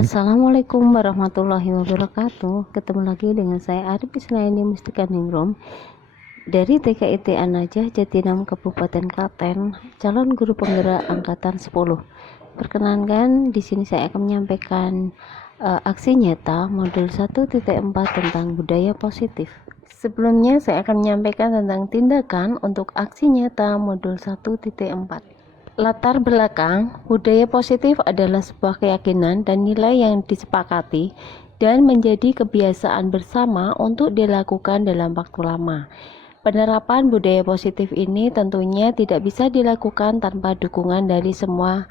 Assalamualaikum warahmatullahi wabarakatuh. Ketemu lagi dengan saya Arif Isnaini Mustika Ningrum dari TKIT An-Najah Jatinam Kabupaten Klaten, calon guru penggerak angkatan 10. Perkenankan, di sini saya akan menyampaikan aksi nyata modul 1.4 tentang budaya positif. Sebelumnya saya akan menyampaikan tentang tindakan untuk aksi nyata modul 1.4. Latar belakang budaya positif adalah sebuah keyakinan dan nilai yang disepakati dan menjadi kebiasaan bersama untuk dilakukan dalam waktu lama. Penerapan budaya positif ini tentunya tidak bisa dilakukan tanpa dukungan dari semua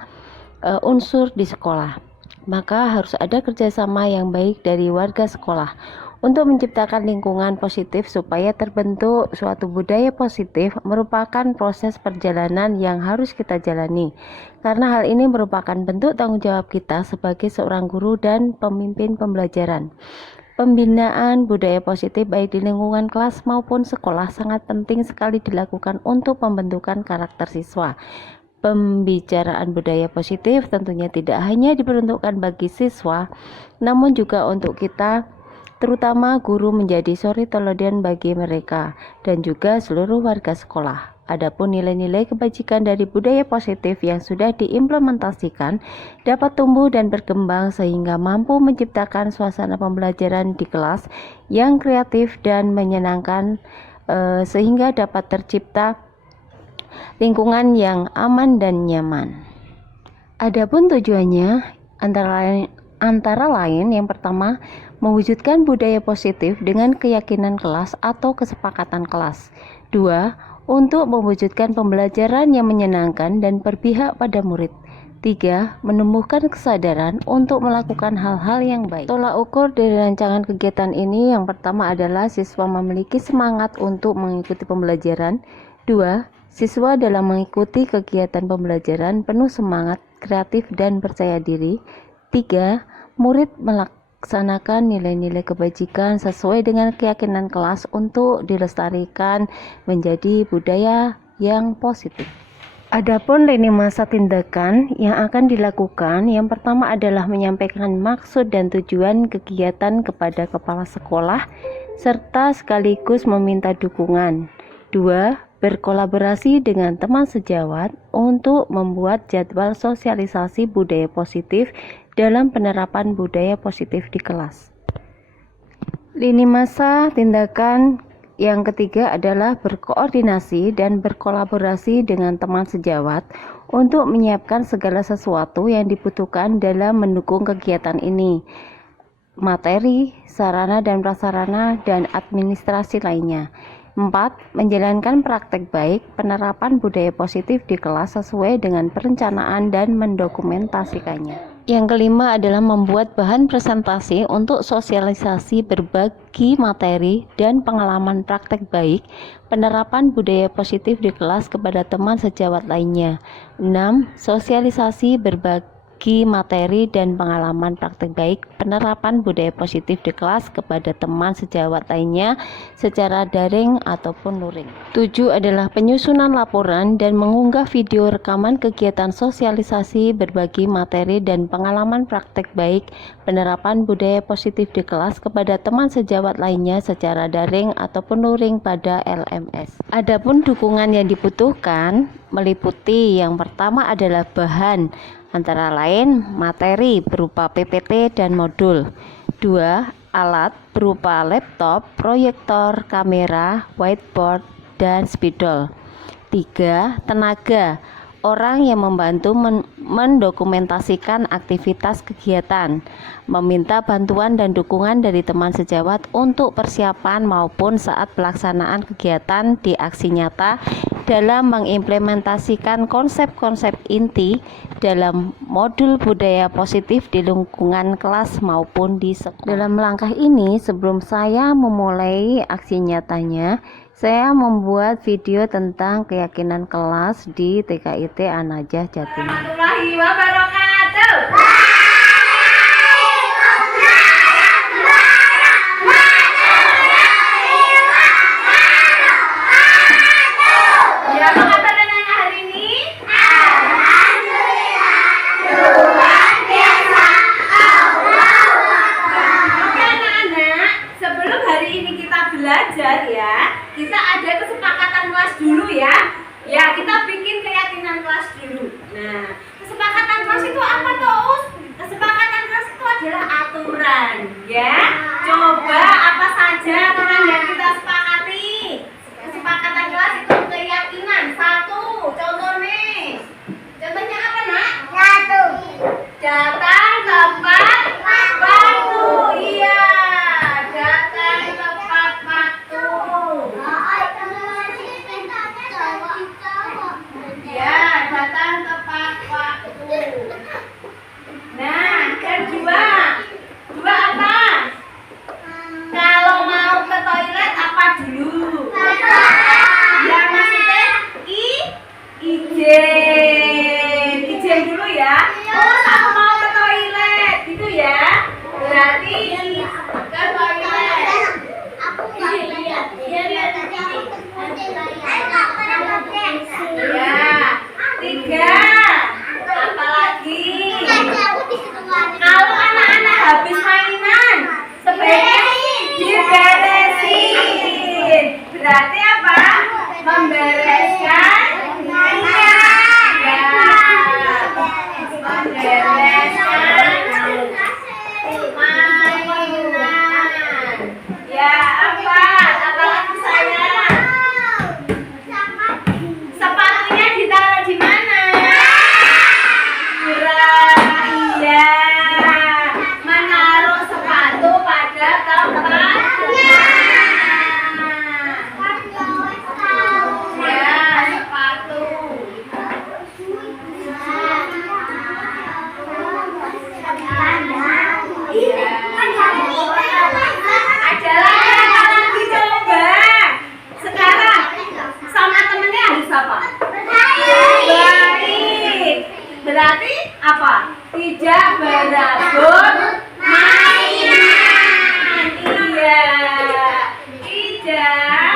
unsur di sekolah. Maka harus ada kerjasama yang baik dari warga sekolah untuk menciptakan lingkungan positif. Supaya terbentuk suatu budaya positif merupakan proses perjalanan yang harus kita jalani, karena hal ini merupakan bentuk tanggung jawab kita sebagai seorang guru dan pemimpin pembelajaran. Pembinaan budaya positif baik di lingkungan kelas maupun sekolah sangat penting sekali dilakukan untuk pembentukan karakter siswa. Pembicaraan budaya positif tentunya tidak hanya diperuntukkan bagi siswa, namun juga untuk kita, terutama guru, menjadi suri teladan bagi mereka dan juga seluruh warga sekolah. Adapun nilai-nilai kebajikan dari budaya positif yang sudah diimplementasikan dapat tumbuh dan berkembang sehingga mampu menciptakan suasana pembelajaran di kelas yang kreatif dan menyenangkan, sehingga dapat tercipta lingkungan yang aman dan nyaman. Adapun tujuannya antara lain yang pertama, mewujudkan budaya positif dengan keyakinan kelas atau kesepakatan kelas. 2. Untuk mewujudkan pembelajaran yang menyenangkan dan berpihak pada murid. 3. Menumbuhkan kesadaran untuk melakukan hal-hal yang baik. Tolak ukur dari rancangan kegiatan ini yang pertama adalah siswa memiliki semangat untuk mengikuti pembelajaran. 2. Siswa dalam mengikuti kegiatan pembelajaran penuh semangat, kreatif, dan percaya diri. 3. Murid melaksanakan nilai-nilai kebajikan sesuai dengan keyakinan kelas untuk dilestarikan menjadi budaya yang positif. Adapun lini masa tindakan yang akan dilakukan, yang pertama adalah menyampaikan maksud dan tujuan kegiatan kepada kepala sekolah serta sekaligus meminta dukungan. 2. Berkolaborasi dengan teman sejawat untuk membuat jadwal sosialisasi budaya positif dalam penerapan budaya positif di kelas. Lini masa tindakan yang ketiga adalah berkoordinasi dan berkolaborasi dengan teman sejawat untuk menyiapkan segala sesuatu yang dibutuhkan dalam mendukung kegiatan ini, materi, sarana dan prasarana, dan administrasi lainnya. 4. Menjalankan praktek baik penerapan budaya positif di kelas sesuai dengan perencanaan dan mendokumentasikannya. Yang kelima adalah membuat bahan presentasi untuk sosialisasi berbagi materi dan pengalaman praktek baik penerapan budaya positif di kelas kepada teman sejawat lainnya. 6. Sosialisasi berbagi materi dan pengalaman praktek baik penerapan budaya positif di kelas kepada teman sejawat lainnya secara daring ataupun luring. 7 adalah penyusunan laporan dan mengunggah video rekaman kegiatan sosialisasi berbagi materi dan pengalaman praktek baik penerapan budaya positif di kelas kepada teman sejawat lainnya secara daring ataupun luring pada LMS. Adapun dukungan yang dibutuhkan meliputi yang pertama adalah bahan, antara lain materi berupa PPT dan modul. 2. Alat berupa laptop, proyektor, kamera, whiteboard, dan spidol. 3. Tenaga, orang yang membantu mendokumentasikan aktivitas kegiatan, meminta bantuan dan dukungan dari teman sejawat untuk persiapan maupun saat pelaksanaan kegiatan di aksi nyata dalam mengimplementasikan konsep-konsep inti dalam modul budaya positif di lingkungan kelas maupun di sekolah. Dalam langkah ini, sebelum saya memulai aksi nyatanya, saya membuat video tentang keyakinan kelas di TKIT An-Najah Jatinam. Warahmatullahi wabarakatuh. Ya, apa dengan hari ini? Alhamdulillah, luar biasa. aturan ya. Coba apa saja aturan yang kita sepakati. Kesepakatan kelas itu keyakinan. Satu, contohnya. Contohnya apa, Nak? Satu. Datang tepat waktu. Iya, datang tepat waktu. Ya, datang tepat waktu. Nah, kedua. Dua apa? Kalau mau ke toilet apa dulu? Ya, maksudnya izin. Izin dulu ya. Oh, aku mau ke toilet gitu ya. Berarti ke toilet. Ya. Tiga. Apalagi? Kalau anak-anak habis mainan, sebaiknya diberesin. Berarti apa? Membereskan. Iya. Ya. Membereskan mainan. Ya, apa? Apalagi saya? Sepatunya ditaruh di mana? Iya. Menaruh sepatu pada tempatnya. Ya, sepatu. Iya. Ada lagi apa lagi coba? Sekarang sama temennya harus apa? Baik. Berarti apa? Tidak berabut mainan. Iya. Tidak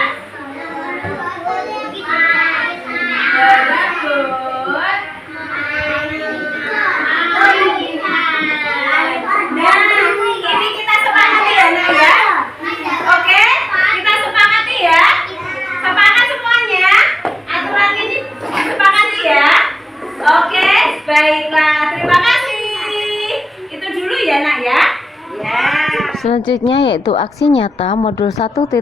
berabut mainan. Nah, ini kita sepakati ya, Nak ya. Oke, kita sepakati ya. Sepakat semuanya. Aturan ini sepakati ya. Oke, baiklah. Terima kasih. Itu dulu ya, Nak ya. Ya. Selanjutnya yaitu aksi nyata modul 1.4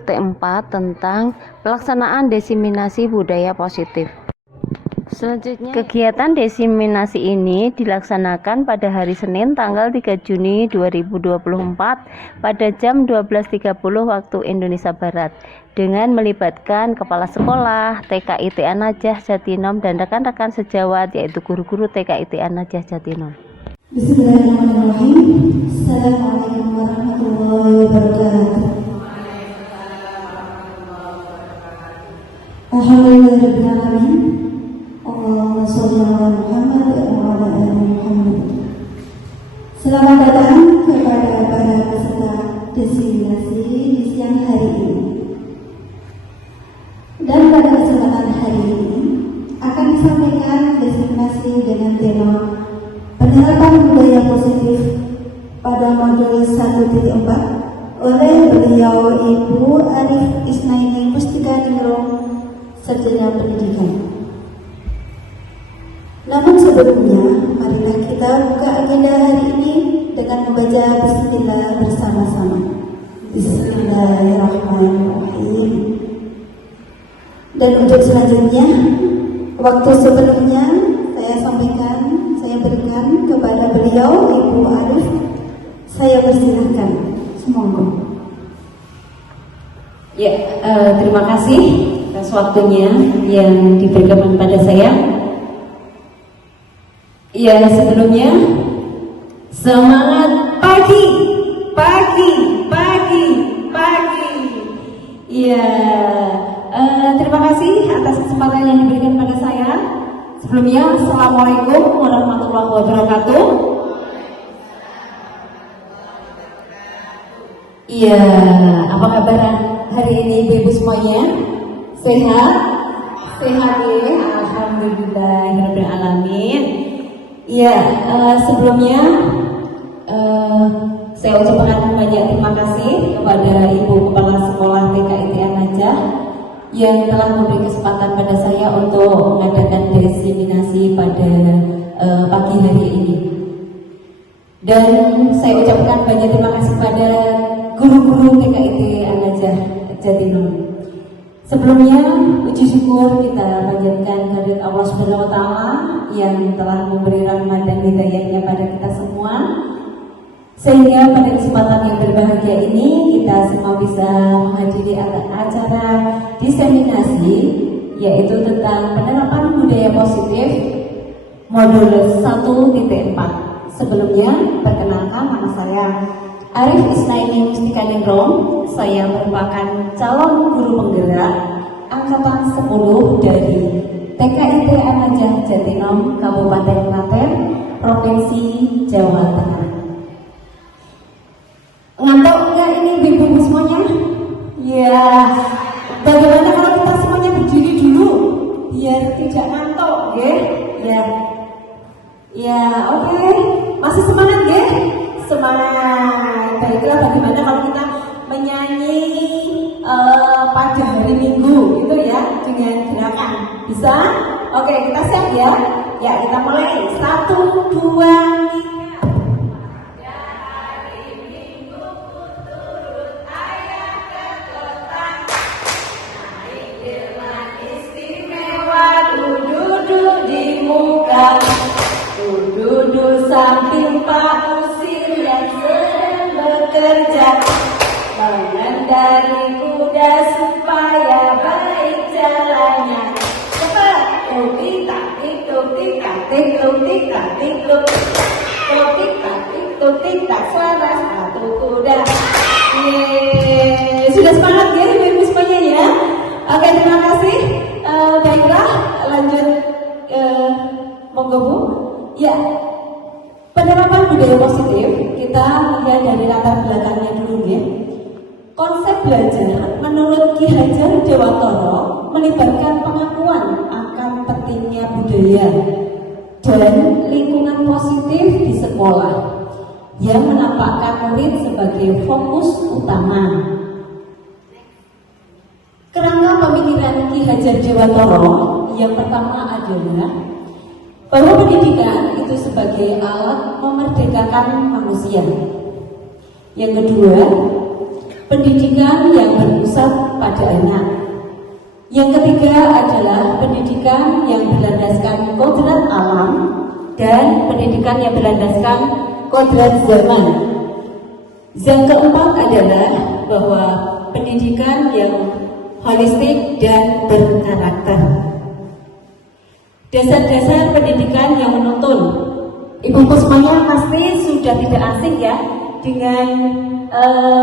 tentang pelaksanaan diseminasi budaya positif. Selanjutnya, kegiatan diseminasi ini dilaksanakan pada hari Senin tanggal 3 Juni 2024 pada jam 12.30 waktu Indonesia Barat dengan melibatkan kepala sekolah, TKIT An-Najah Jatinom dan rekan-rekan sejawat yaitu guru-guru TKIT An-Najah Jatinom. Bismillahirrahmanirrahim. Assalamualaikum warahmatullahi wabarakatuh. Alhamdulillahirrahmanirrahim. Allahumma sholli ala Muhammad wa ala ali Muhammad. Selamat datang kepada para peserta diseminasi di siang hari ini. Dan pada kesempatan hari ini akan disampaikan diseminasi dengan tema penerapan budaya positif pada modul 1.4 oleh beliau Ibu Arif Isnaini Mustika Ningrum, Sarjana Pendidikan. Namun sebelumnya, marilah kita buka agenda hari ini dengan membaca Bismillah bersama-sama. Bismillahirrahmanirrahim. Dan untuk selanjutnya, waktu sebelumnya saya berikan kepada beliau Ibu Arif. Saya persilahkan. Semoga. Ya, terima kasih atas waktunya yang diberikan kepada saya. Ya, sebelumnya semangat pagi. Ya, terima kasih atas kesempatan yang diberikan kepada saya. Sebelumnya, Assalamualaikum warahmatullahi wabarakatuh. Iya, apa kabar hari ini Ibu semuanya? Sehat? Sehat ya, alhamdulillah alamin. Iya, sebelumnya saya ucapkan banyak terima kasih kepada Ibu Kepala Sekolah TKIT An-Najah yang telah memberi kesempatan pada saya untuk mengadakan diseminasi pada pagi hari ini. Dan saya ucapkan banyak terima kasih pada guru-guru TKIT An-Najah Jatinangor. Sebelumnya, puji syukur kita panjatkan kehadirat Allah Subhanahu wa Ta'ala yang telah memberi rahmat dan hidayahnya pada kita semua, sehingga pada kesempatan yang berbahagia ini kita semua bisa menghadiri acara diseminasi, yaitu tentang penerapan budaya positif modul 1.4. Sebelumnya, perkenalkan nama saya Arif Isnaini Mustikaningrum. Saya merupakan calon guru penggerak angkatan 10 dari TKIT An-Najah Jatinangor, Kabupaten Klaten, Provinsi Jawa Tengah. Ngantuk enggak ini ibu-ibu semuanya? Ya. Bagaimana kalau kita semuanya berdiri dulu biar tidak ngantuk, ya? Ya. Ya, oke. Masih semangat, ya? Semangat. Baiklah, bagaimana kalau kita menyanyi pada hari Minggu itu ya dengan gerakan? Bisa? Oke, kita siap ya? Ya, kita mulai. 1, 2, 3. Duduk samping Pak Usil yang sedang bekerja, mengendari kuda supaya baik jalannya. Cepat, tuk tak tik tuk tik tak tik tuk tik tak tik tuk tik tak tik tuk tik tak suara satu kuda. Yeay, sudah semangat ya ibu-ibu semuanya ya. Oke, terima kasih. Baiklah, lanjut monggo Bu. Ya, penerapan budaya positif kita melihat dari latar belakangnya dulu ya. Konsep belajar menurut Ki Hajar Dewantara melibatkan pengakuan akan pentingnya budaya dan lingkungan positif di sekolah yang menampakkan murid sebagai fokus utama. Kerangka pemikiran Ki Hajar Dewantara yang pertama adalah bahwa pendidikan itu sebagai alat memerdekakan manusia. Yang kedua, pendidikan yang berpusat pada anak. Yang ketiga adalah pendidikan yang berlandaskan kodrat alam dan pendidikan yang berlandaskan kodrat zaman. Yang keempat adalah bahwa pendidikan yang holistik dan berkarakter. Dasar-dasar pendidikan yang menuntun. Ibu-ibu semuanya pasti sudah tidak asing ya dengan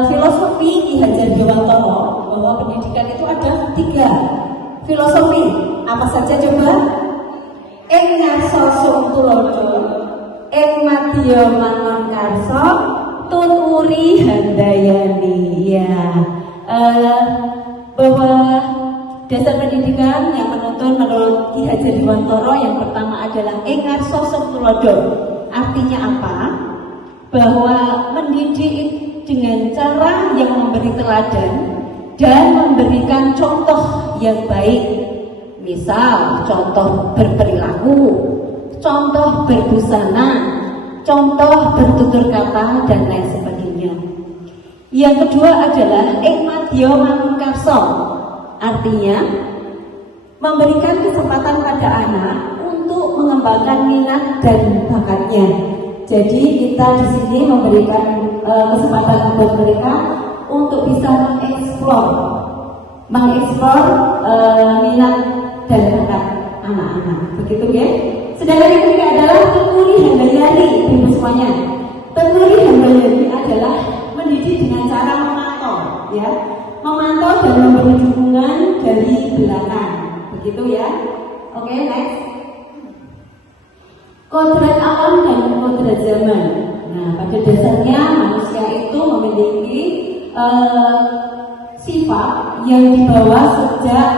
filosofi Ki Hajar Dewantara bahwa pendidikan itu ada 3 filosofi. Apa saja coba? Ing ngarsa sumtulodo, ing madya mangon karsa, tuturi handayani. Ya, bahwa dasar pendidikan yang menuntun menurut Ki Hajar Dewantara yang pertama adalah ing ngarsa sumtulodo. Artinya apa? Bahwa mendidik dengan cara yang memberi teladan dan memberikan contoh yang baik. Misal, contoh berperilaku, contoh berbusana, contoh bertutur kata, dan lain sebagainya. Yang kedua adalah ing madya mangun karsa. Artinya, memberikan kesempatan pada anak untuk mengembangkan minat dan bakatnya. Jadi kita di sini memberikan kesempatan buat mereka untuk bisa mengeksplor minat dan bakat anak-anak. Begitu ya. Sedangkan yang ketiga adalah tuturi handayani, ibu semuanya. Tuturi handayani adalah mendidik dengan cara memantau, ya. Memantau dan memberi dukungan dari belakang. Begitu ya. Oke, next. Kodrat alam dan kodrat zaman. Nah, pada dasarnya manusia itu memiliki sifat yang dibawa sejak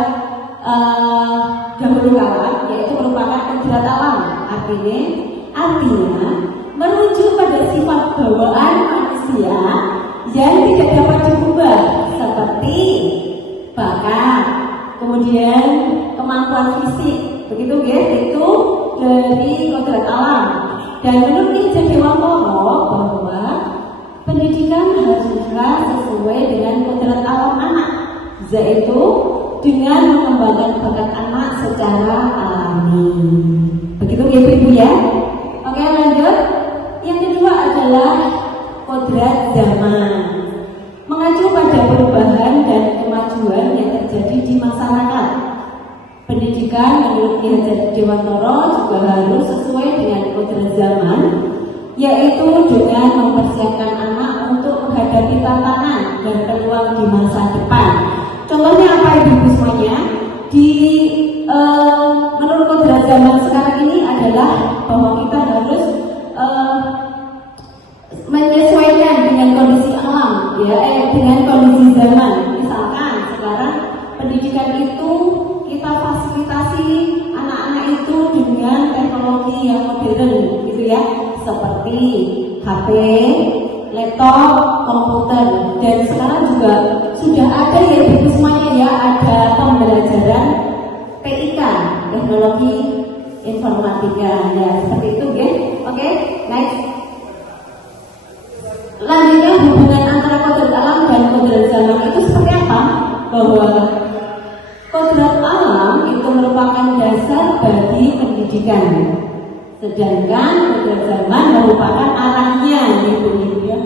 dahulu kala, yaitu merupakan kodrat alam. Artinya merujuk pada sifat bawaan manusia yang tidak dapat diubah, seperti bakat, kemudian kemampuan fisik, begitu guys, itu dari kodrat alam. Dan menurut Ki Dewantara bahwa pendidikan haruslah sesuai dengan kodrat alam anak, yaitu dengan mengembangkan bakat anak secara alami. Begitu ya Ibu ya. Oke, lanjut. Yang kedua adalah kodrat zaman. Mengacu pada perubahan dan kemajuan yang terjadi di masyarakat, pendidikan menurut Ki Dewantara juga harus sesuai dengan kodrat zaman, yaitu dengan mempersiapkan anak untuk menghadapi tantangan dan peluang di masa depan. Contohnya apa Ibu semuanya? Menurut kodrat zaman sekarang ini adalah bahwa kita harus menyesuaikan dengan kondisi alam, dengan kondisi zaman. Misalkan sekarang pendidikan itu kita fasilitasi anak-anak itu dengan teknologi yang modern, gitu ya, seperti HP, laptop, komputer, dan sekarang juga sudah ada ya Ibu semuanya ya, ada pembelajaran TIK, teknologi informatika, ya seperti itu ya. Oke, next. Lanjutnya hubungan antara kodrat alam dan kodrat zaman itu seperti apa? Bahwa kodrat alam itu merupakan dasar bagi pendidikan, sedangkan kodrat zaman merupakan arahnya, Ibu ya.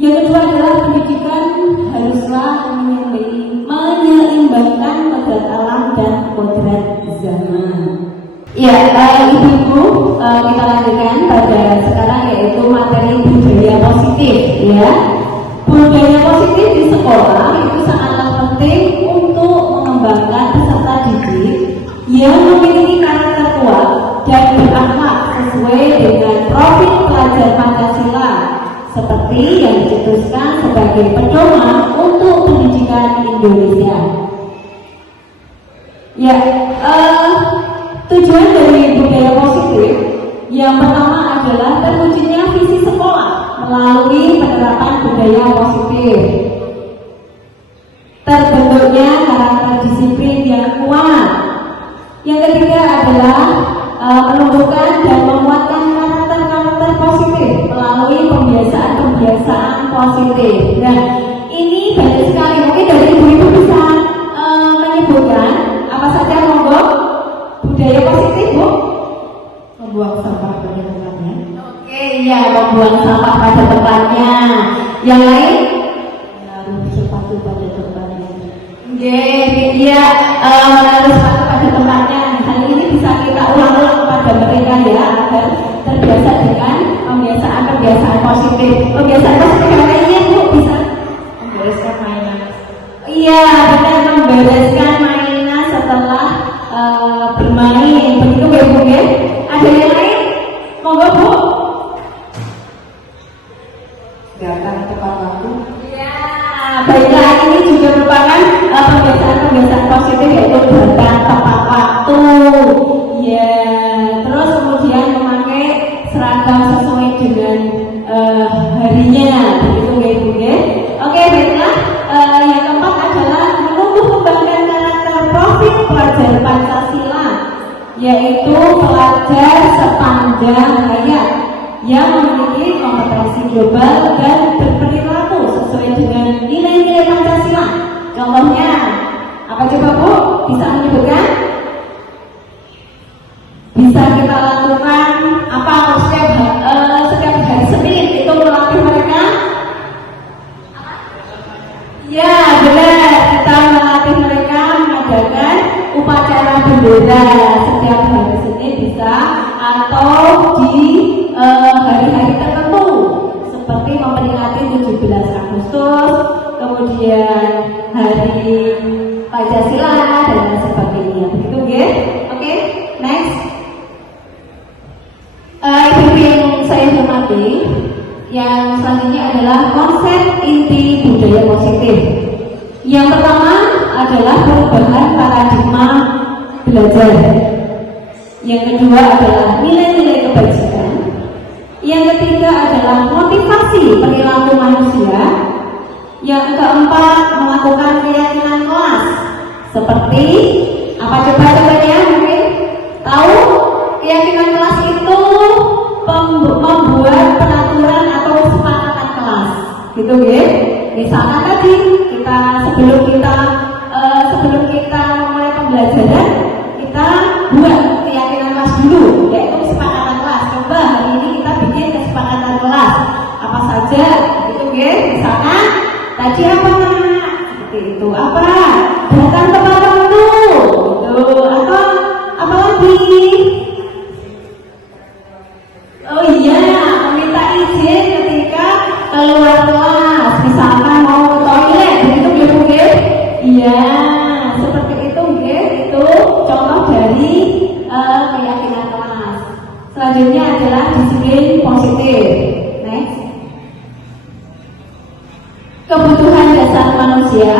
Yang kedua adalah pendidikan haruslah menyeimbangkan kodrat alam dan kodrat zaman. Ya, Ibu-ibu, kita lanjutkan pada sekarang yaitu materi budaya positif ya. Budaya positif di sekolah itu sangatlah penting untuk mengembangkan peserta didik yang memiliki karakter kuat dan berakhlak sesuai dengan profil pelajar Pancasila seperti yang dicetuskan sebagai pedoman untuk pendidikan Indonesia. Ya, tujuan dari budaya positif yang pertama adalah terwujudnya visi sekolah melalui penerapan budaya positif, terbentuknya karakter disiplin yang kuat. Yang ketiga adalah menumbuhkan dan menguatkan karakter positif melalui pembiasaan positif. Nah, ini banyak sekali. Mungkin dari Ibu-ibu bisa menyebutkan apa saja, monggo. Budaya positif, Bu? Membuang sampah pada tempatnya. Oke, iya, membuang sampah pada tempatnya. Yang lain? Menaruh sepatu pada tempatnya. Iya, menaruh sepatu pada tempatnya. Hal ini bisa kita ulang-ulang pada mereka ya, agar terbiasa dengan pembiasaan positif. Pembiasaan positif yang lainnya, Bu, bisa membereskan mainan. Iya, benar, membereskan mainan setelah bermain. Begitu ya Bu ya? Ada yang lain? Monggo Bu. Datang tepat waktu. Ya, baiklah, ini juga merupakan pembiasaan positif, yaitu datang tepat waktu. Ya, terus kemudian memakai seragam sesuai dengan harinya. Begitu ya Bu ya? Oke, baiklah. Yang keempat adalah menumbuh kembangkan karakter profil pelajar Pancasila, yaitu pelajar sepanjang hayat yang memiliki kompetensi global dan berperilaku sesuai dengan nilai-nilai Pancasila. Contohnya apa coba Bu? Bisa menyebutkan? Bisa kita lakukan apa setiap hari Senin itu melatih mereka? Ya, benar, kita melatih mereka mengadakan upacara bendera setiap hari Senin bisa, atau di hari-hari tertentu seperti memperingati 17 Agustus, kemudian hari Pancasila dan lain sebagainya. Begitu ya? Oke, next. Ibu yang saya hormati, yang selanjutnya adalah konsep inti budaya positif. Yang pertama adalah perubahan paradigma belajar. Yang kedua adalah nilai-nilai kebajikan. Yang ketiga adalah motivasi perilaku manusia. Yang keempat, melakukan keyakinan kelas. Seperti apa coba-cobanya mungkin tahu? Keyakinan kelas itu membuat peraturan atau kesepakatan kelas, gitu ya. Misalkan tadi sebelum kita memulai pembelajaran, kita buat keyakinan kelas dulu, yaitu kesepakatan kelas. Coba hari ini kita bikin kesepakatan kelas apa saja, gitu ya. Misalkan tadi apa nak? Seperti itu. Apa? Datang tepat waktu, gitu. Atau apa lagi? Oh iya, meminta izin ketika keluar kelas, misalkan mau ke toilet, begitu ya Bu? Iya, seperti itu ya. Itu contoh dari keyakinan kelas. Selanjutnya adalah disiplin positif. Next. Kebutuhan dasar manusia.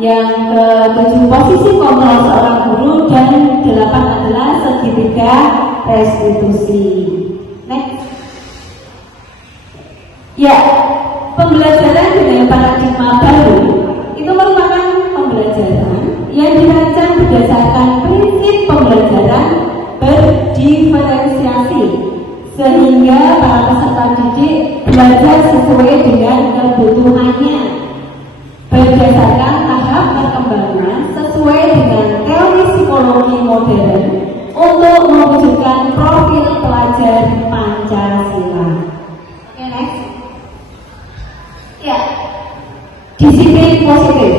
Yang ke-7 posisi kontrol seorang guru, dan 8 adalah segitiga restitusi. Next. Ya, pembelajaran dengan paradigma baru itu merupakan pembelajaran yang dirancang berdasarkan prinsip pembelajaran berdiferensiasi, sehingga para peserta didik belajar sesuai dengan kebutuhannya, berdasarkan tahap perkembangan sesuai dengan teori psikologi modern untuk mewujudkan profil pelajar Pancasila. Oke, next. Ya, disiplin positif.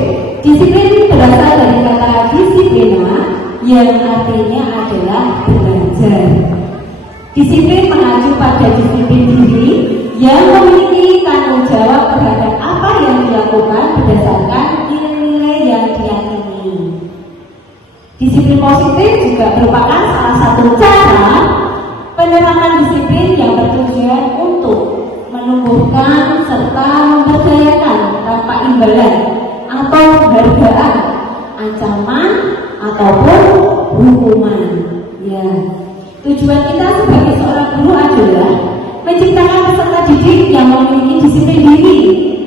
Disiplin berasal dari kata disiplina, yang artinya adalah belajar. Disiplin mengacu pada disiplin diri yang memiliki tanggung jawab terhadap apa yang dilakukan berdasarkan nilai-nilai yang diyakini. Disiplin positif juga merupakan salah satu cara penerapan disiplin yang bertujuan untuk menumbuhkan serta memberdayakan tanpa imbalan atau penghargaan, ancaman ataupun hukuman. Ya, tujuan kita sebagai seorang guru adalah menciptakan peserta didik yang memiliki disiplin diri,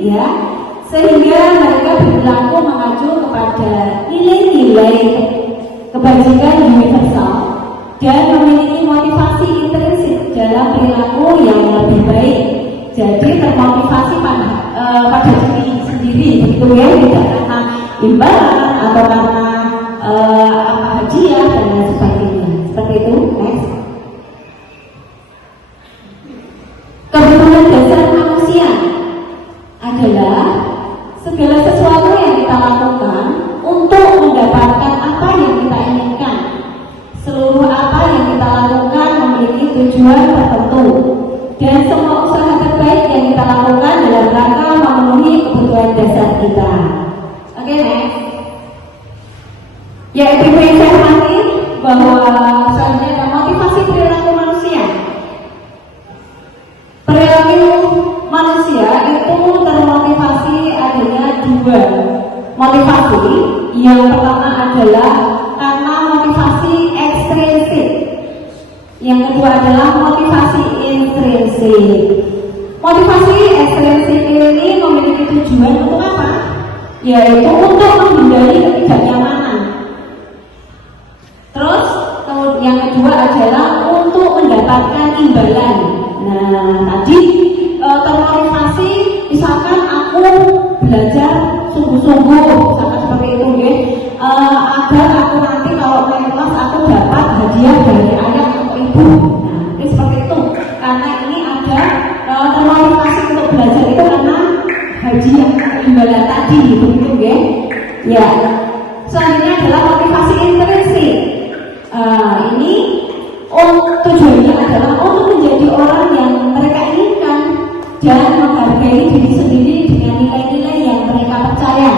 ya, sehingga mereka berperilaku mengacu kepada nilai-nilai kebajikan universal dan memiliki motivasi intrinsik dalam perilaku yang lebih baik. Jadi termotivasi pada diri sendiri, begitu ya, tidak karena imbalan atau karena hadiah dan lain sebagainya. Seperti itu. Next. Kebutuhan dasar manusia adalah segala sesuatu yang kita lakukan untuk mendapatkan apa yang kita inginkan. Seluruh apa yang kita lakukan memiliki tujuan tertentu, dan semua usaha terbaik yang kita lakukan dalam rangka memenuhi kebutuhan dasar kita. Oke, next. Ya, ibu yang saya hormati, bahwa selanjutnya adalah motivasi perilaku manusia. Perilaku manusia itu termotivasi adanya 2 motivasi. Yang pertama adalah karena motivasi ekstrinsik. Yang kedua adalah motivasi intrinsik. Motivasi ekstrinsik ini memiliki tujuan untuk apa? Yaitu untuk menghindari ketidaknyamanan. Terus yang kedua adalah untuk mendapatkan imbalan. Nah, tadi termotivasi, misalkan aku belajar sungguh-sungguh, misalkan seperti itu ya, agar aku nanti kalau naik kelas aku dapat hadiah dari ayah atau ibu. Nah, ini seperti itu. Karena ini ada termotivasi untuk belajar itu karena hadiah imbalan tadi, begitu ya. Ya. Selanjutnya adalah motivasi intrinsik. Ini tujuannya adalah untuk menjadi orang yang mereka inginkan dan menghargai diri sendiri dengan nilai-nilai yang mereka percaya.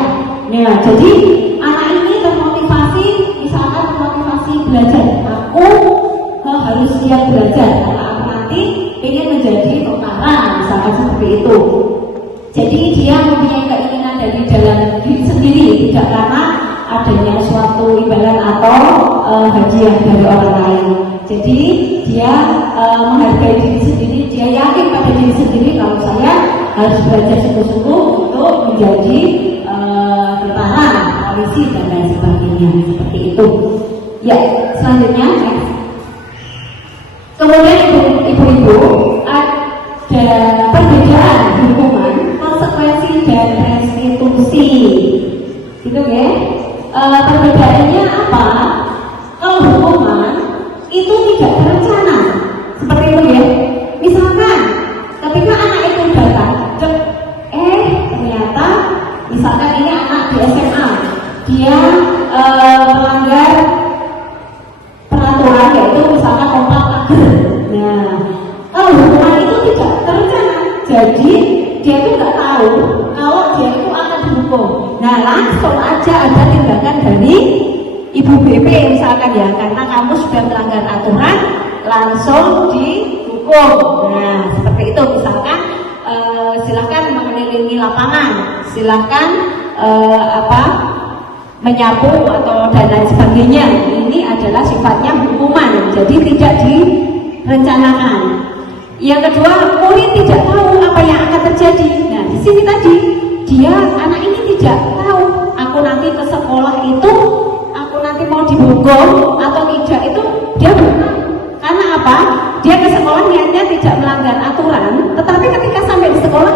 Nah, jadi anak ini termotivasi, misalkan termotivasi belajar. Aku harus siap belajar karena aku nanti ingin menjadi tentara, misalkan seperti itu. Jadi dia mempunyai keinginan dari dalam diri sendiri, tidak karena adanya suatu imbalan atau hadiah dari orang lain. Jadi dia menghargai diri sendiri, dia yakin pada diri sendiri kalau saya harus belajar sungguh-sungguh untuk menjadi tentara, polisi dan lain sebagainya, seperti itu. Ya, selanjutnya. Kemudian ibu-ibu dan restitusi. Gitu ya. Perbedaannya apa? Kalau hukuman itu tidak terencana, seperti itu ya. Misalkan ketika anak itu datang, ternyata misalkan ini anak di SMA, dia melanggar peraturan yaitu misalkan lompat pagar. Nah, kalau hukuman itu tidak terencana, jadi dia itu nggak tahu kalau dia itu akan dihukum. Nah, langsung aja ada tindakan dari Ibu BP misalkan ya, karena kamu sudah melanggar aturan, langsung dihukum. Nah, seperti itu misalkan silakan mengelilingi lapangan, silakan menyapu atau dan lain sebagainya. Ini adalah sifatnya hukuman, jadi tidak direncanakan. Yang kedua, murid tidak tahu apa yang akan terjadi. Nah, di sini tadi anak ini tidak tahu aku nanti ke sekolah itu aku nanti mau dihukum atau tidak, itu dia bukan. Karena apa? Dia ke sekolah niatnya tidak melanggar aturan, tetapi ketika sampai di sekolah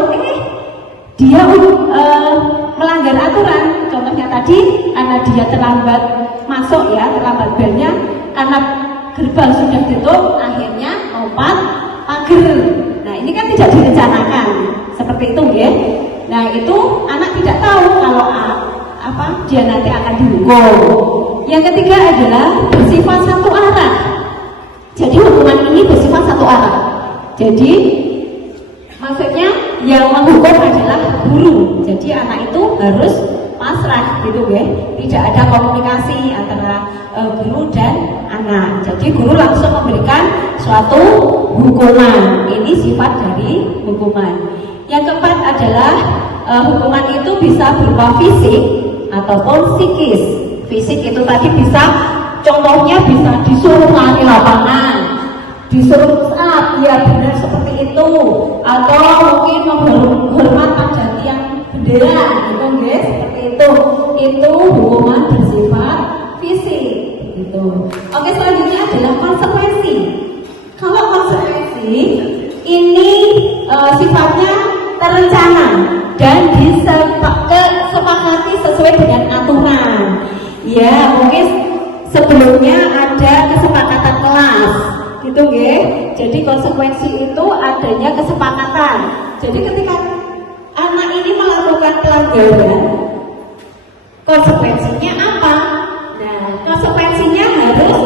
dia melanggar aturan. Contohnya tadi, karena dia terlambat masuk ya, terlambat belnya, karena gerbang sudah tutup, akhirnya lompat pagar. Nah, ini kan tidak direncanakan, seperti itu ya. Nah, itu anak tidak tahu kalau dia nanti akan dihukum. Yang ketiga adalah bersifat satu arah. Jadi hukuman ini bersifat satu arah. Jadi maksudnya yang menghukum adalah guru. Jadi anak itu harus pasrah gitu ya. Tidak ada komunikasi antara guru dan anak. Jadi guru langsung memberikan suatu hukuman. Ini sifat dari hukuman. Yang keempat adalah hukuman itu bisa berupa fisik ataupun psikis. Fisik itu tadi bisa, contohnya bisa disuruh lari lapangan, disuruh ya benar seperti itu, atau mungkin menghormat pada tiang bendera gitu guys, seperti itu hukuman bersifat fisik gitu. Oke, selanjutnya adalah konsekuensi. Kalau konsekuensi ini sifatnya terencana dan disepakati sesuai dengan aturan. Ya, mungkin sebelumnya ada kesepakatan kelas gitu ya. Jadi konsekuensi itu adanya kesepakatan. Jadi ketika anak ini melakukan pelanggaran, konsekuensinya apa? Nah, konsekuensinya harus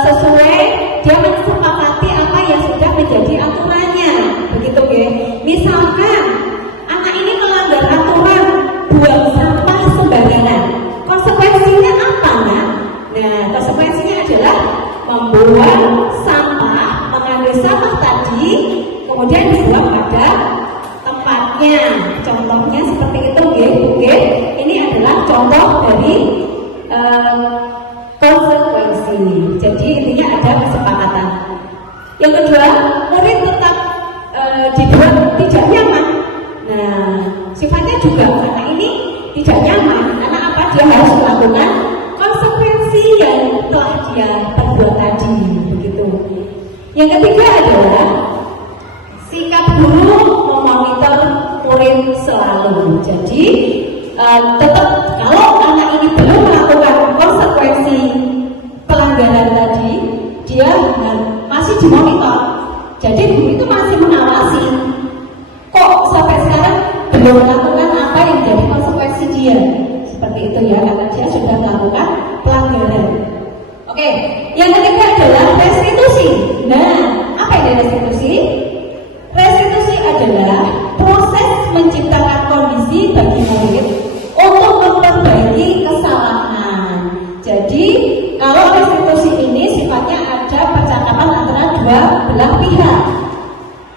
sesuai, dia mensepakati apa yang sudah menjadi aturannya, begitu ya. Misalkan anak ini melanggar aturan buang sampah sembarangan, konsekuensinya apa nak? Nah, konsekuensinya adalah membuang sampah, mengambil sampah tadi, kemudian dibuang pada tempatnya. Contohnya seperti itu, ya. Ini adalah contoh dari konsekuensi. Jadi intinya ada kesepakatan. Yang kedua, murid tetap dibuat tidak nyaman. Nah, sifatnya juga karena ini tidak nyaman. Karena apa? Dia harus melakukan konsekuensi yang telah dia perbuat tadi, begitu. Yang ketiga adalah sikap guru memonitor murid selalu. Jadi tetap kalau anak ini belum melakukan konsekuensi pelanggaran tadi, dia masih dimonitor. Jadi guru itu masih mengawasi. Kok sampai sekarang belum melakukan apa yang jadi konsekuensi dia? Seperti itu ya, karena dia sudah melakukan pelanggaran. Oke, yang ketiga adalah restitusi. Nah, apa ini restitusi? Restitusi adalah proses menciptakan kondisi bagi murid untuk memperbaiki kesalahan. Jadi, kalau restitusi ini sifatnya ada percakapan antara dua belah pihak,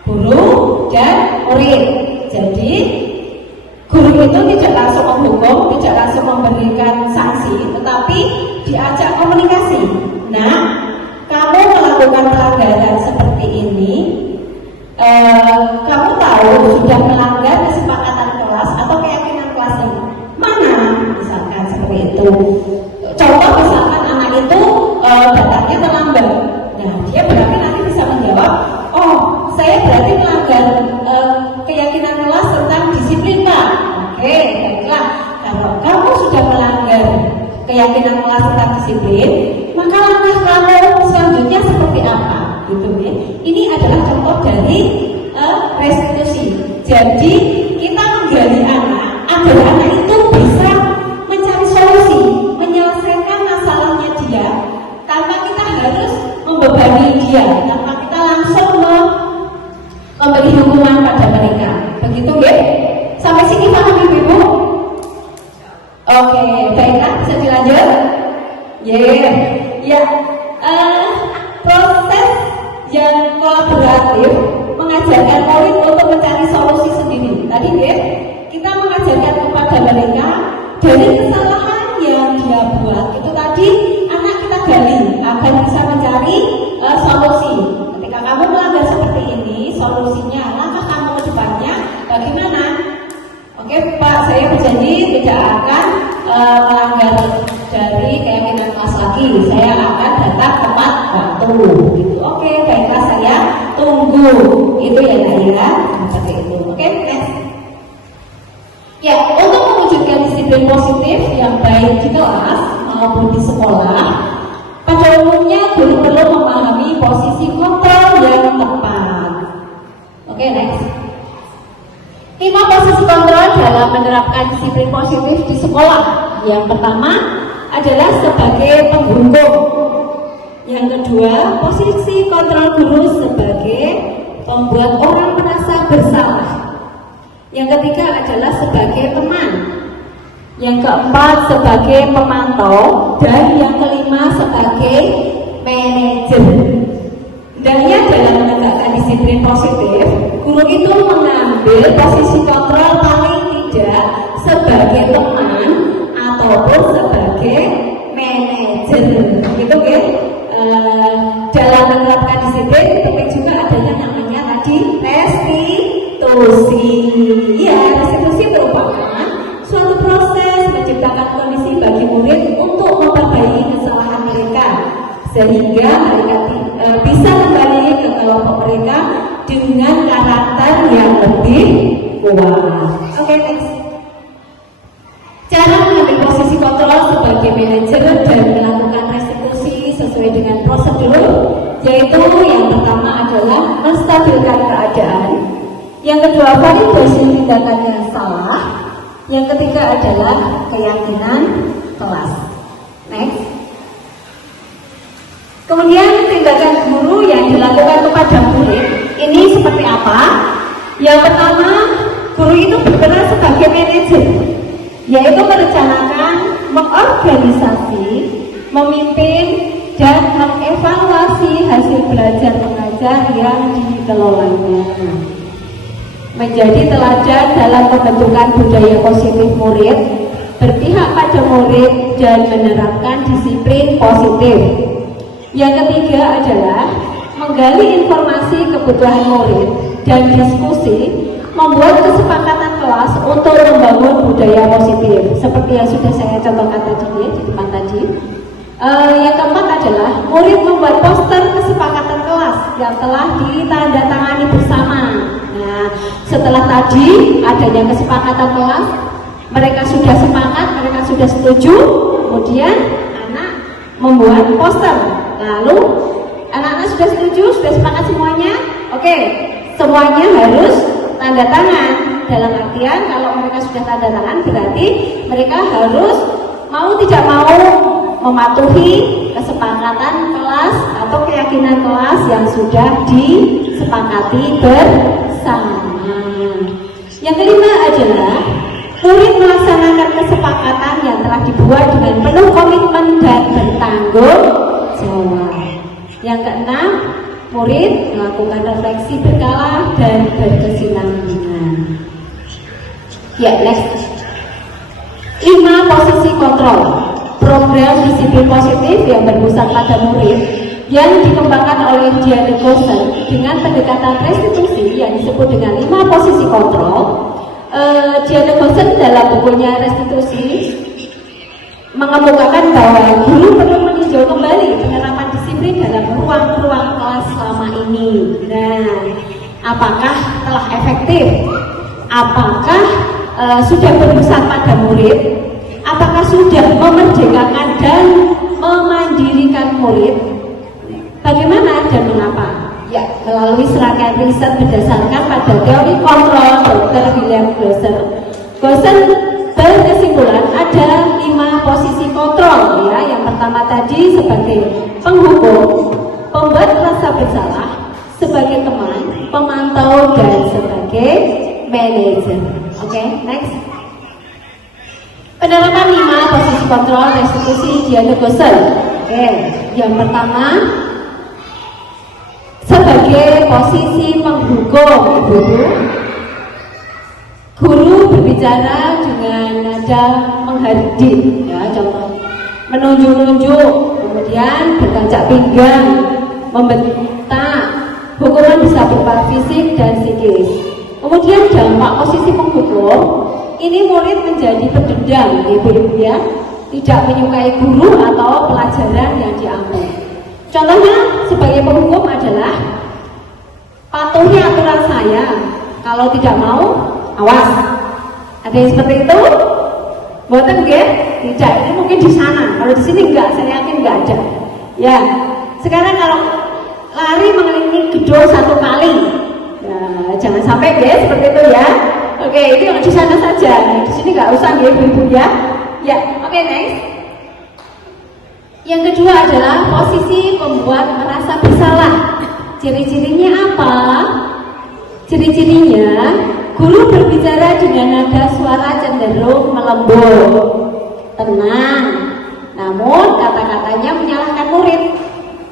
guru dan murid. Jadi, guru itu tidak langsung menghukum, tidak langsung memberikan sanksi, tetapi diajak komunikasi. Nah, kamu melakukan pelanggaran seperti ini, kamu tahu sudah melanggar kesepakatan kelas atau keyakinan kelas ini. Mana? Misalkan seperti itu. Contoh misalkan anak itu datangnya terlambat. Nah, dia berarti nanti bisa menjawab, oh, saya berarti melanggar keyakinan kelas tentang disiplin Pak. tentang disiplin, maka langkah kamu selanjutnya seperti apa? Gitu ya. Ini adalah contoh dari restitusi. Jadi kita menggali anak agar anak itu bisa mencari solusi, menyelesaikan masalahnya dia, tanpa kita harus membebani dia, tanpa kita langsung memberi hukuman pada mereka. Begitu ya? Sampai sini paham Ibu? Oke, baiklah, bisa dilanjut? Ya. Proses yang kolaboratif mengajarkan murid untuk mencari solusi sendiri. Tadi ya, kita mengajarkan kepada mereka dari kesalahan yang dia buat. Itu tadi anak kita gali agar bisa mencari solusi. Ketika kamu melanggar seperti ini, solusinya, langkah kamu ke depannya bagaimana? Oke Pak, saya berjanji tidak akan melanggar dari keyakinan kelas lagi. Saya akan datang tepat waktu. Gitu. Oke, baiklah saya tunggu. Itu ya Nak ya, seperti itu. Oke, next. Ya, untuk mewujudkan disiplin positif yang baik di kelas maupun di sekolah, pada umumnya guru perlu memahami posisi kontrol yang tepat. Oke, next. 5 posisi kontrol dalam menerapkan disiplin positif di sekolah. Yang pertama adalah sebagai penghukum. Yang kedua, posisi kontrol guru sebagai pembuat orang merasa bersalah. Yang ketiga adalah sebagai teman. Yang keempat sebagai pemantau. Dan yang kelima sebagai manajer. Dan dalam menegakkan disiplin positif, guru itu mengambil posisi kontrol paling tidak sebagai teman ataupun sebagai manajer. Gitu ya. Dalam menerapkan disiplin, tapi juga adanya namanya tadi restitusi. Ya, restitusi merupakan suatu proses menciptakan kondisi bagi murid untuk memperbaiki kesalahan mereka, sehingga mereka bisa kembali ke kelompok mereka dengan karakter yang lebih kuat. Oke, next. Cara mengambil posisi kontrol sebagai manajer dan melakukan restitusi sesuai dengan prosedur, yaitu yang pertama adalah menstabilkan keadaan, yang kedua validasi tindakan yang salah, yang ketiga adalah keyakinan kelas. Next. Kemudian tindakan guru yang dilakukan kepada murid ini seperti apa? Yang pertama, guru itu berperan sebagai manajer, yaitu merencanakan, mengorganisasi, memimpin, dan mengevaluasi hasil belajar mengajar yang dikelolanya. Menjadi teladan dalam pembentukan budaya positif murid, berpihak pada murid, dan menerapkan disiplin positif. Yang ketiga adalah menggali informasi kebutuhan murid dan diskusi, membuat kesepakatan kelas untuk membangun budaya positif seperti yang sudah saya contohkan tadi ya, di depan tadi. Yang keempat adalah murid membuat poster kesepakatan kelas yang telah ditandatangani bersama. Nah, setelah tadi adanya kesepakatan kelas, mereka sudah sepakat, mereka sudah setuju, kemudian anak membuat poster. Lalu anak-anak sudah setuju, sudah sepakat semuanya. Oke, semuanya harus tanda tangan. Dalam artian kalau mereka sudah tanda tangan berarti mereka harus mau tidak mau mematuhi kesepakatan kelas atau keyakinan kelas yang sudah disepakati bersama. Yang kelima adalah murid melaksanakan kesepakatan yang telah dibuat dengan penuh komitmen dan bertanggung jawab. Yang keenam, murid melakukan refleksi berkala dan berkesinambungan. Ya, next. 5 posisi kontrol. Program disiplin positif yang berpusat pada murid yang dikembangkan oleh Diana Gosen dengan pendekatan restitusi yang disebut dengan 5 posisi kontrol. Diana Gosen dalam bukunya Restitusi mengemukakan bahwa guru perlu meninjau kembali penerapan disiplin dalam ruang-ruang kelas selama ini. Nah, apakah telah efektif? Apakah sudah berpusat pada murid? apakah sudah memerdekakan dan memandirikan murid? Bagaimana dan mengapa? Ya, melalui serangkaian riset berdasarkan pada teori kontrol Dr. William Glasser. Glasser berkesimpulan ada 5 posisi kontrol ya. Yang pertama tadi sebagai penghukum, pembuat rasa bersalah, sebagai teman, pemantau, dan sebagai manajer. Oke, next. Penerapan 5 posisi kontrol restitusi Diana Glasser. Oke, yang pertama sebagai posisi penghukum, guru berbicara dengan nada menghardik, ya, contoh menunjuk-nunjuk, kemudian berkancak pinggang, membentak, hukuman bisa berupa fisik dan psikis. Kemudian dampak posisi penghukum, ini murid menjadi pendendam, ibu-ibu ya, tidak menyukai guru atau pelajaran yang diambil. Contohnya sebagai penghukum adalah patuhi aturan saya, kalau tidak mau awas. Ada yang seperti itu? Boten nggih? Tidak, ini mungkin di sana. Kalau di sini enggak, saya yakin enggak ada. Ya, sekarang kalau lari mengelilingi gedung 1 kali, ya, jangan sampai nggih seperti itu ya. Oke, ini yang di sana saja. Di sini enggak usah nggih ibu-ibu ya. Ya, oke, next. Yang kedua adalah posisi membuat merasa bersalah. Ciri-cirinya apa? Ciri-cirinya, guru berbicara dengan nada suara cenderung melembut, tenang, namun kata-katanya menyalahkan murid.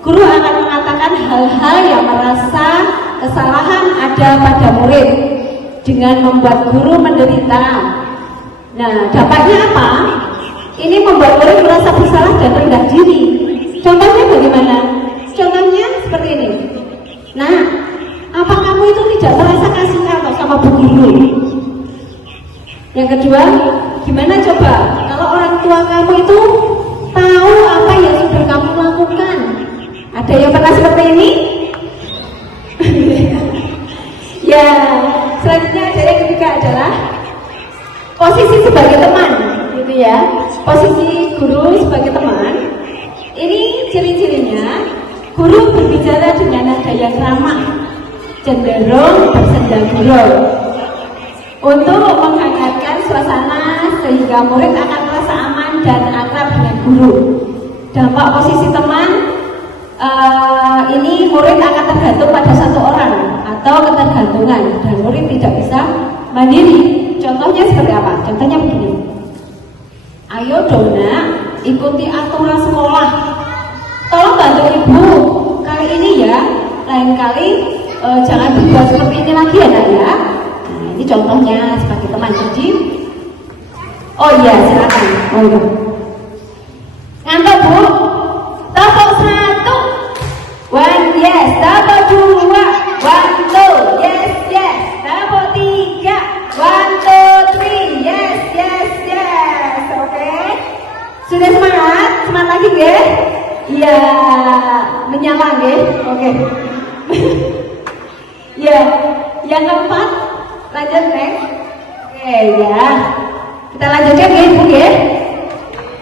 Guru akan mengatakan hal-hal yang merasa kesalahan ada pada murid dengan membuat guru menderita. Nah, dampaknya apa? Ini membuat murid merasa bersalah dan rendah diri. Contohnya bagaimana? Contohnya seperti ini. Nah, apa kamu itu tidak merasa kasihan sama bu guru? Yang kedua, gimana coba kalau orang tua kamu itu tahu apa yang sudah kamu lakukan? Ada yang pernah seperti ini? Ya, selanjutnya ada yang ketiga adalah posisi sebagai teman, gitu ya. Posisi guru sebagai teman. Ini ciri-cirinya, guru berbicara dengan nada yang ramah, cenderung bersenda gurau untuk menghangatkan suasana sehingga murid akan merasa aman dan akrab dengan guru. Dampak posisi teman, ini murid akan tergantung pada satu orang atau ketergantungan dan murid tidak bisa mandiri. Contohnya seperti apa? Contohnya begini. Ayo Dona, ikuti aturan sekolah. Tolong bantu ibu kali ini ya. Lain kali jangan berbuat seperti ini lagi ya nak ya. Nah, ini contohnya sebagai teman. Jadi, oh iya silakan. Oh iya. Ngantuk bu? Tepuk 1. 1 yes. Tepuk 2. 1 2 yes yes. Tepuk 3. 1 2 3 yes yes yes. Oke. Sudah semangat? Semangat lagi ya? Iya, menyala nggih. Oke. Ya, yang keempat lanjut next. Oke ya. Kita lanjutkan ya ibu ya.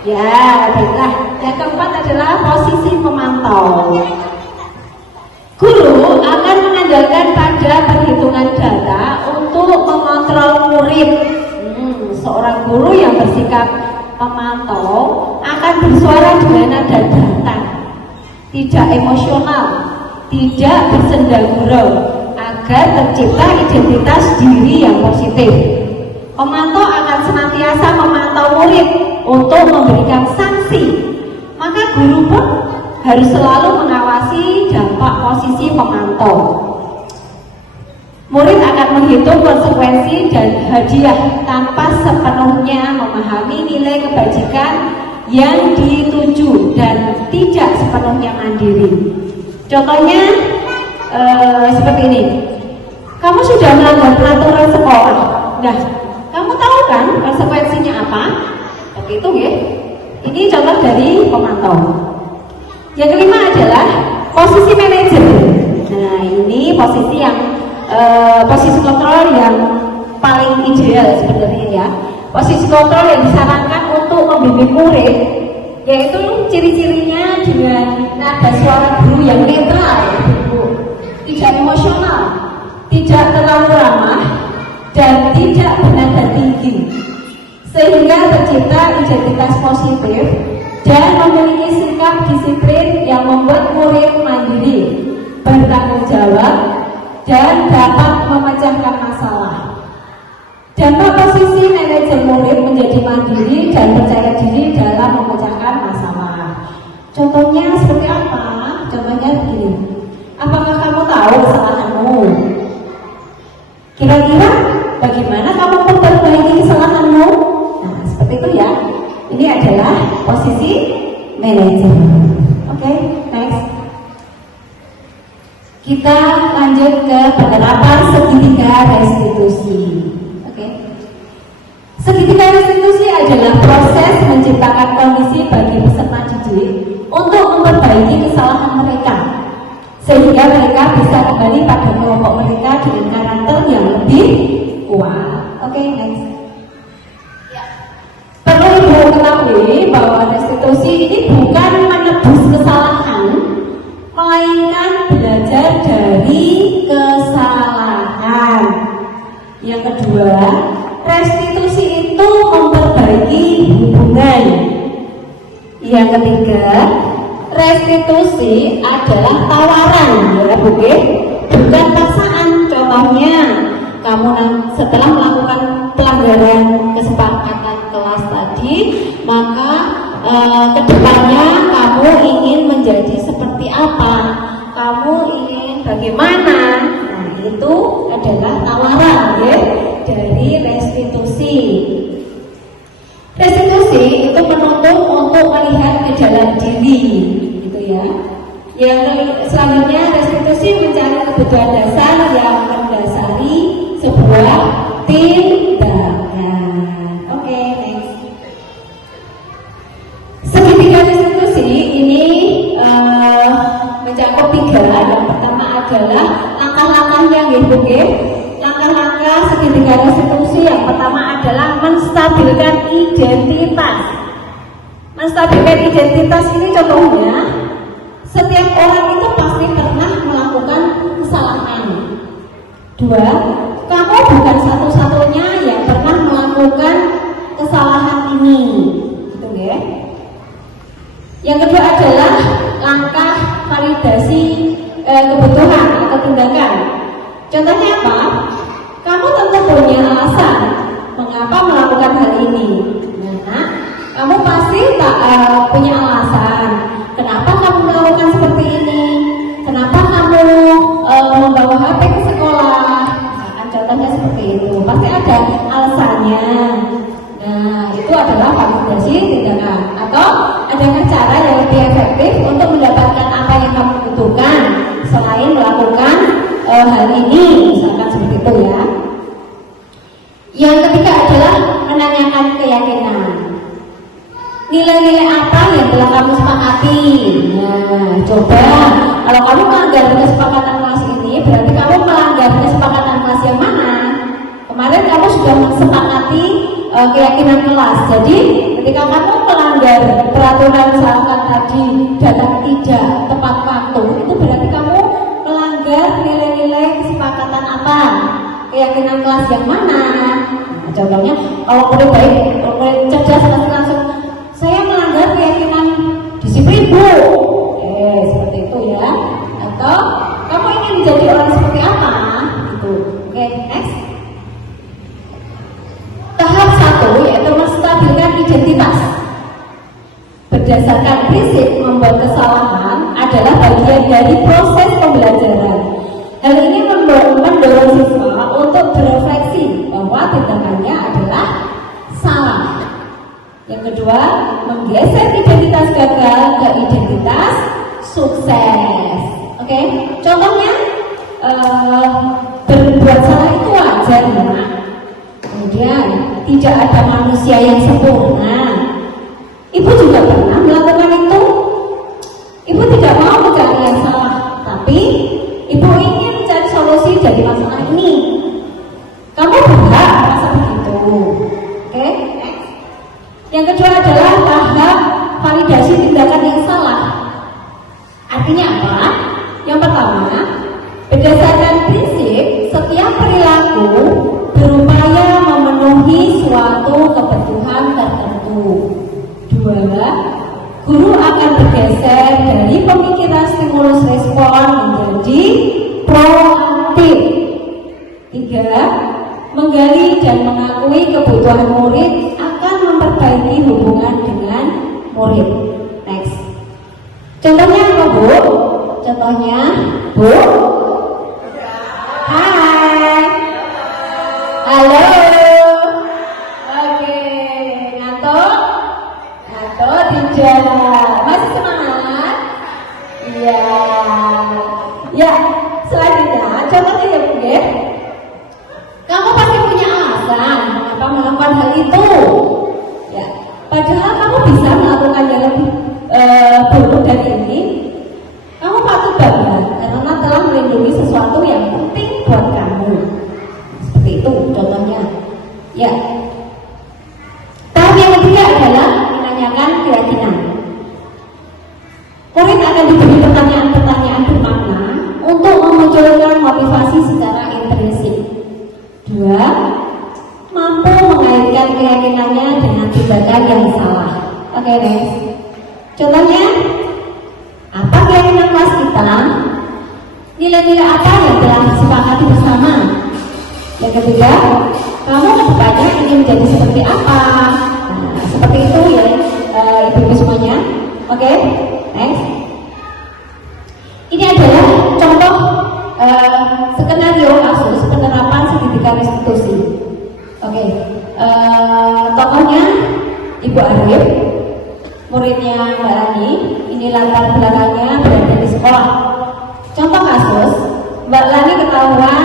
Ya, baiklah. Yang keempat adalah posisi pemantau. Guru akan mengandalkan pada perhitungan data untuk mengontrol murid. Seorang guru yang bersikap pemantau akan bersuara dengan nada datar, tidak emosional, tidak bersenda gurau, agar tercipta identitas diri yang positif. Pemantau akan senantiasa memantau murid untuk memberikan sanksi. Maka guru pun harus selalu mengawasi dampak posisi pemantau. Murid akan menghitung konsekuensi dan hadiah tanpa sepenuhnya memahami nilai kebajikan yang dituju dan tidak sepenuhnya mandiri. Contohnya seperti ini. Kamu sudah melanggar peraturan sekolah. Nah, kamu tahu kan konsekuensinya apa? Seperti itu ya. Ini contoh dari pemantau. Yang kelima adalah posisi manajer. Nah, ini posisi yang posisi kontrol yang paling ideal sebenarnya ya. Posisi kontrol yang disarankan untuk membimbing murid, yaitu ciri-cirinya dengan nada suara guru yang netral, Ibu, tidak emosional, tidak terlalu ramah, dan tidak bernada tinggi, sehingga tercipta identitas positif dan memiliki sikap disiplin yang membuat murid mandiri, bertanggung jawab, dan dapat memecahkan masalah. Dampak posisi manajer murid menjadi mandiri dan percaya diri dalam memecahkan masalah. Contohnya seperti apa? Contohnya begini. Apakah kamu tahu kesalahanmu? Kira-kira bagaimana kamu memperbaiki kesalahanmu? Nah, seperti itu ya. Ini adalah posisi manajer. Oke, next. Kita lanjut ke penerapan segitiga restitusi. Segitiga restitusi adalah proses menciptakan kondisi bagi peserta didik untuk memperbaiki kesalahan mereka, sehingga mereka bisa kembali pada kelompok mereka dengan karakter yang lebih kuat. Oke, next. Perlu Ibu ketahui bahwa restitusi ini bukan menebus kesalahan, melainkan belajar dari kesalahan. Yang kedua, restitusi itu memperbaiki hubungan. Yang ketiga, restitusi adalah tawaran, ya bukan paksaan. Contohnya, kamu setelah melakukan pelanggaran kesepakatan kelas tadi, maka kedepannya kamu ingin menjadi seperti apa? Kamu ingin bagaimana? Nah, itu adalah tawaran, ya, dari restitusi. Restitusi itu menuntut untuk melihat gejala diri, gitu ya. Yang selanjutnya, restitusi mencari kebutuhan dasar yang mendasari sebuah tindakan. Oke, next. Segitiga restitusi ini mencakup 3. Yang pertama adalah langkah-langkah yang dibuat. Langkah-langkah segitiga restitusi yang pertama adalah menstabilkan identitas. Menstabilkan identitas ini contohnya, setiap orang itu pasti pernah melakukan kesalahan. 2, kamu bukan satu-satunya yang pernah melakukan kesalahan ini, gitu ya. Yang kedua adalah langkah validasi kebutuhan atau tindakan. Contohnya apa? Kamu tentu punya alasan mengapa melakukan hal ini. Nah, kamu pasti tak punya alasan kenapa kamu melakukan seperti ini. Kenapa kamu membawa HP ke sekolah? Misalkan contohnya seperti itu. Pasti ada alasannya. Nah, itu adalah validasi tindakan. Atau adakah cara yang lebih efektif untuk mendapatkan apa yang kamu butuhkan selain melakukan hal ini, misalkan seperti itu ya. Yang ketiga adalah menanyakan keyakinan. Nilai-nilai apa yang telah kamu sepakati? Nah, coba kalau kamu melanggar kesepakatan kelas ini, berarti kamu melanggar kesepakatan kelas yang mana? Kemarin kamu sudah sepakati keyakinan kelas. Jadi ketika kamu melanggar peraturan misalkan tadi datang tidak tepat waktu, itu berarti kamu melanggar nilai-nilai kesepakatan apa? Keyakinan kelas yang mana? Nah, contohnya kalau murid baik, kalau murid cerdas pasti langsung, saya melanggar keyakinan disiplin Bu. Seperti itu ya. Atau kamu ingin menjadi orang seperti apa? Gitu. Oke, next. Tahap 1 yaitu menstabilkan identitas. Berdasarkan prinsip membuat kesalahan adalah bagian dari proses pembelajaran. Hal ini mendorong siswa untuk berefleksi bahwa tindakannya adalah salah. Yang kedua, menggeser identitas gagal ke identitas sukses. Oke, contohnya berbuat salah itu wajar ya. Kemudian tidak ada manusia yang sempurna. Ibu juga pernah melakukan itu. Ibu tidak mau mencari yang salah, tapi ibu ingin mencari solusi dari masalah ini. Kamu berhak merasa begitu. Oke, next. Yang kedua adalah tahap validasi tindakan yang salah. Artinya apa? Yang pertama, berdasarkan prinsip setiap perilaku berupaya memenuhi suatu kebutuhan tertentu. Dua, guru akan bergeser dari pemikiran stimulus respon menjadi proaktif. Tiga, menggali dan mengakui kebutuhan murid akan memperbaiki hubungan dengan murid. Next. Contohnya apa, Bu? Contohnya, Bu. Hai. Halo. Oke, ngantuk? Ngantuk tidak. Masih semangat? Iya. Ya, selanjutnya contohnya ya, Bu. Kamu pasti punya alasan mengapa melakukan hal itu. Ya, padahal kamu bisa melakukan yang lebih buruk dari ini. Kamu patut bangga karena telah melindungi sesuatu yang penting buat kamu. Seperti itu contohnya. Ya. Tahap yang ketiga adalah menanyakan keyakinan. Murid akan diberi pertanyaan-pertanyaan bermakna untuk memunculkan motivasi secara intrinsik. Dua, mampu mengaitkan keyakinannya dengan tindakan yang salah. Oke, next. Contohnya, apa keyakinan kelas kita? Nilai-nilai apa yang telah disepakati bersama? Yang ketiga, kamu kedepannya ingin menjadi seperti apa? Nah, seperti itu ya, ibu-ibu semuanya. Oke, next. Ini adalah contoh skenario kasus penerapan segitiga restitusi. Oke, tokohnya Ibu Arif, muridnya Mbak Lani. Ini latar belakangnya berada di sekolah. Contoh kasus, Mbak Lani ketahuan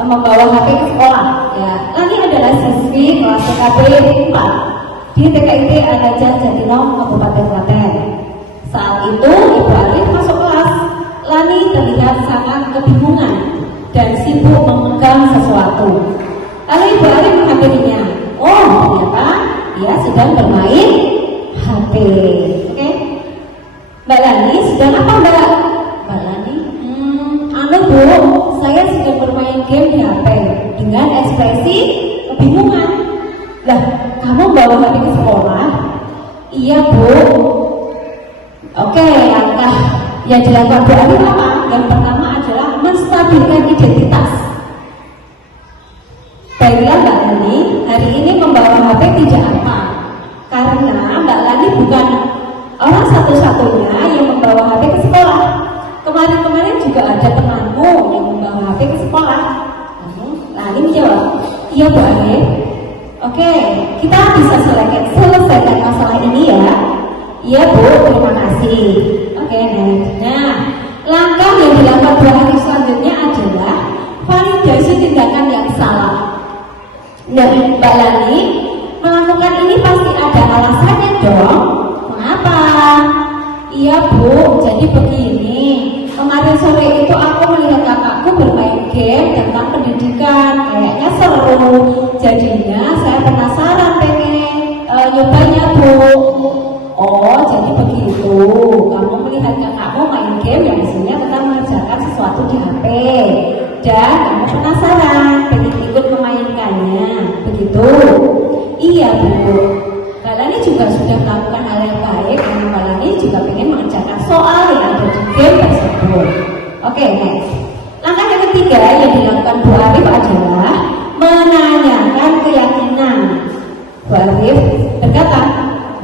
membawa HP ke sekolah. Ya, Lani adalah siswi kelas TKB 4 di TKIT Al-Najah Jatinom, Kabupaten Klaten. Saat itu Ibu Arif masuk kelas. Lani terlihat sangat kebingungan dan sibuk memegang sesuatu. Lalu Ibu Arif menghampirinya. Oh, ternyata dia sedang bermain HP. Oke. Mbak Lani, sedang apa Mbak? Mbak Lani, Bu, saya sedang bermain game di HP dengan ekspresi kebingungan. Lah, kamu bawa HP ke sekolah? Iya, Bu. Oke, langkah yang dilakukan Bu Arif apa? Yang pertama adalah menstabilkan identitas. Baiklah Mbak Lani, hari ini membawa HP tidak apa, karena Mbak Lani bukan orang satu-satunya yang membawa HP ke sekolah. Kemarin-kemarin juga ada temanmu yang membawa HP ke sekolah. Lani menjawab, iya Bu Arif. Oke, kita bisa selesaikan masalah ini ya. Iya Bu, terima kasih. Oke, nah, langkah yang dilakukan Bu Arif selanjutnya adalah validasi tindakan yang salah. Nah, Mbak Lani melakukan ini pasti ada alasannya dong. Mengapa? Iya Bu, jadi begini. Kemarin sore itu aku melihat kakakku bermain game tentang pendidikan. Kayaknya seru. Jadinya saya penasaran pengen nyobanya Bu. Oh, jadi begitu. Kamu melihat kakakmu main game yang isinya tentang mengerjakan sesuatu di HP. Dan kamu penasaran pengen ikut memainkannya. Begitu? Iya Bu. Mbak Lani juga sudah melakukan hal yang baik karena Mbak Lani juga ingin mengerjakan soal yang ada di game tersebut. Oke, next. Langkah yang ketiga yang dilakukan Bu Arif adalah menanyakan keyakinan. Bu Arif berkata,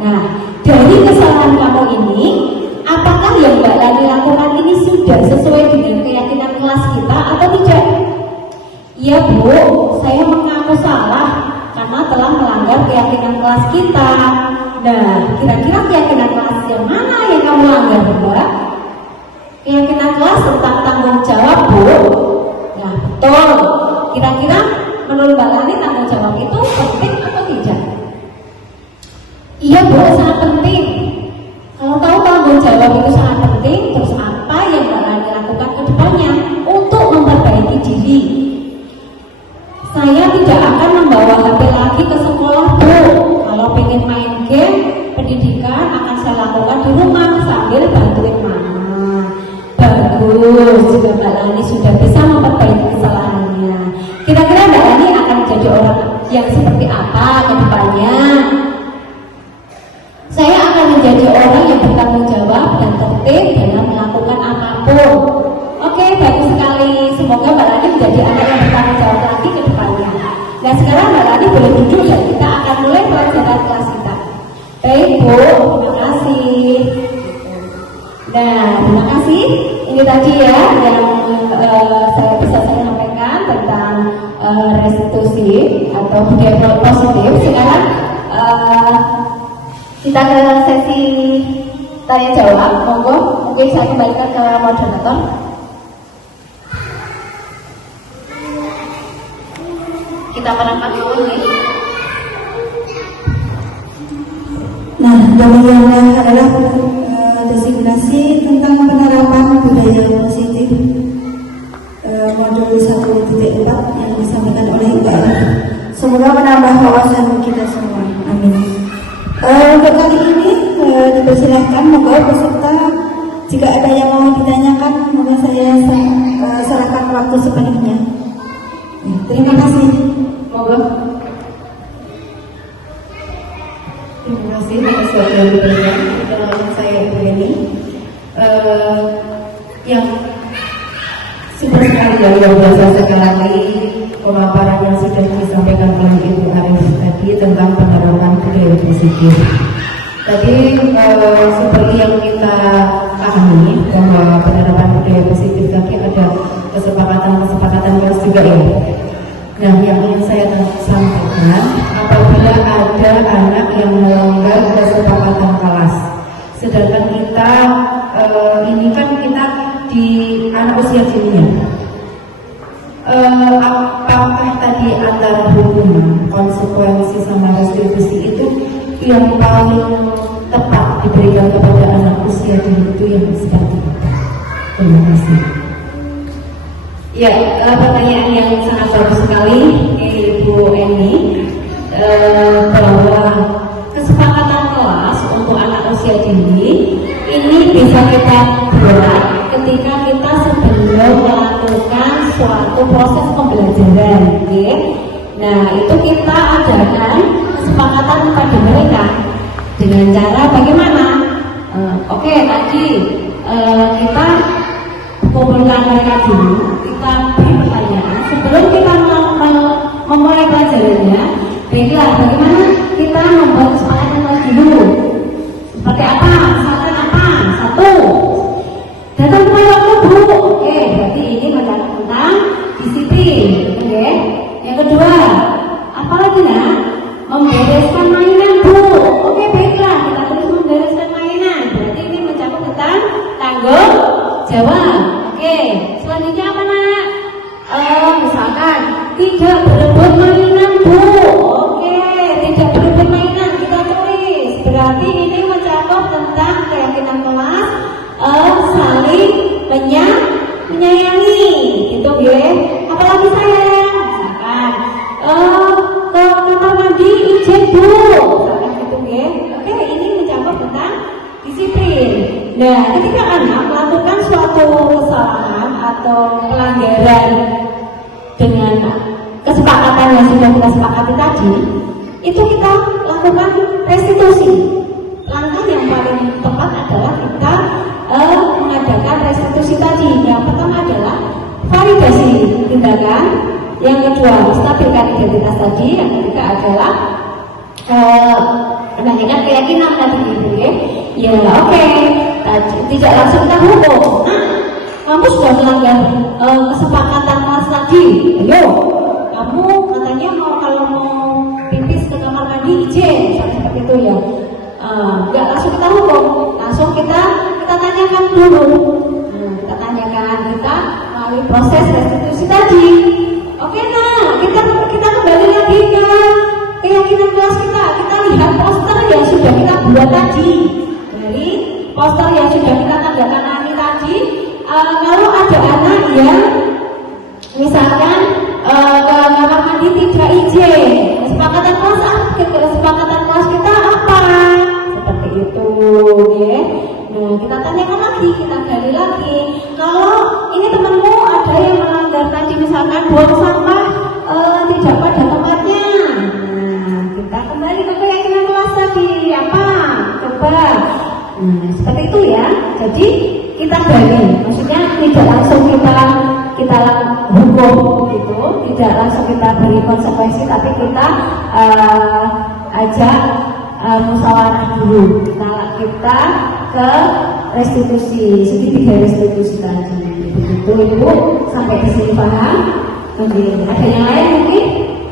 nah, dari kesalahan kamu ini, apakah yang Mbak Lani lakukan ini sudah sesuai dengan keyakinan kelas kita atau tidak? Iya Bu, saya mengaku salah karena telah melanggar keyakinan kelas kita. Nah, kira-kira keyakinan kelas yang mana yang kamu langgar, Mbak? Keyakinan kelas tentang tanggung jawab, Bu. Nah, betul. Kira-kira menurut Mbak Lani tanggung jawab itu penting atau tidak? Iya Bu, sangat penting. Kalau tahu tanggung jawab itu sangat penting, terus apa yang Mbak Lani lakukan ke depannya untuk memperbaiki diri? Saya tidak akan membawa HP lagi ke sekolah Bu. Kalau pengen main berpendidikan akan saya lakukan di rumah sambil bantuin mama. Bagus, juga Mbak Lani sudah bisa memperbaiki kesalahannya. Kira-kira Mbak Lani akan jadi orang yang seperti apa ke depannya? Saya akan menjadi orang yang bertanggung jawab dan tertib dalam melakukan apapun. Oke, bagus sekali. Semoga Mbak Lani menjadi anak yang bertanggung jawab lagi ke depannya. Nah, sekarang Mbak Lani boleh duduk dan kita akan mulai pelajaran kelas kita. Baik Bu, terima kasih. Nah, terima kasih. Ini tadi ya yang saya sampaikan tentang restitusi atau budaya positif. Sekarang kita ke sesi tanya jawab. Monggo, mungkin saya kembalikan ke moderator. Kita merangkap dulu nih. Nah, demikianlah adalah designasi tentang penerapan budaya positif modul 1.4 yang disampaikan oleh Mbak. Semoga menambah wawasan kita semua. Amin. Untuk kali ini dipersilahkan monggo peserta jika ada yang mau ditanyakan, maka saya serahkan waktu sepenuhnya. Terima kasih. Monggo. Terima kasih atas waktu yang diberikan. Perkenalkan saya Ibu Eni, yang super sekali yang luar biasa sekali pemaparan yang sudah disampaikan oleh Ibu Arif tadi tentang penerapan budaya positif. Tadi seperti yang kita pahami bahwa penerapan budaya positif tadi ada kesepakatan juga ya. Nah, yang ingin saya sampaikan, apabila ada anak yang melanggar kesepakatan kelas, sedangkan kita ini kan kita di anak usia dini, apakah tadi antara hukuman, konsekuensi sama restitusi itu yang paling tepat diberikan kepada anak usia dini itu yang seperti apa? Terima kasih. Ya, pertanyaan yang sangat bagus sekali Ibu Eni, bahwa kesepakatan kelas untuk anak usia dini ini bisa kita buat ketika kita sebelum melakukan suatu proses pembelajaran, okay? Nah, itu kita adakan kesepakatan pada mereka dengan cara bagaimana? Oke, tadi kita kumpulkan mereka dulu, kita beri pertanyaan sebelum kita memulai pelajarannya. Baiklah, bagaimana kita membuat kesepakatan lagi dulu? Seperti apa? Misalkan apa? Satu, datang ke waktu Bu. Oke, berarti ini mencakup tentang disiplin. Oke. Yang kedua, apa lagi nak? Membereskan mainan Bu. Oke, baiklah, kita terus membereskan mainan. Berarti ini mencakup tentang tanggung jawab. Oke, selanjutnya apa nak? Misalkan tidak berebut mainan Bu. Oke, tidak berebut mainan, kita tulis. Berarti ini mencakup tentang keyakinan kelas, saling menyayangi, gitu ya. Apalagi sayang, misalkan ke kamar mandi izin Bu, misalkan gitu ya. Oke, ini mencakup tentang disiplin. Nah, ketika anak melakukan suatu kesalahan atau pelanggaran dengan kesepakatan yang sudah kita sepakati tadi, itu kita lakukan restitusi. Langkah yang paling tepat adalah kita mengadakan restitusi tadi. Yang pertama adalah validasi tindakan, yang kedua menstabilkan identitas tadi, yang ketiga adalah menanyakan keyakinan tadi, gitu ya. Ya, oke. Tidak langsung kita hukum. Nah, kamu sudah melanggar kesepakatan kelas tadi. Ayo, kamu katanya kalau mau pipis ke kamar mandi izin, seperti itu ya. Nggak langsung kita hukum, langsung kita tanyakan dulu. Kita tanyakan, kita melalui proses restitusi tadi. Oke, nah kita kembali lagi ke keyakinan kelas kita. Kita lihat poster yang sudah kita buat tadi. Dari poster yang sudah kita tandatangani tadi, kalau ada anak yang misalkan ke kamar mandi tidak izin, kesepakatan kelas kita apa? Seperti kita tanyakan lagi, kita gali lagi. Kalau ini temanmu ada yang melanggar tadi, misalkan buang sampah tidak pada tempatnya, nah, kita kembali ke keyakinan kelas tadi apa? Coba. Seperti itu ya. Jadi kita gali, maksudnya tidak langsung kita hukum gitu, tidak langsung kita beri konsekuensi, tapi kita ajak musyawarah dulu. Kita ke restitusi, segitiga restitusi tadi. Begitu Ibu, sampai di sini paham? Oke, ada yang lain mungkin?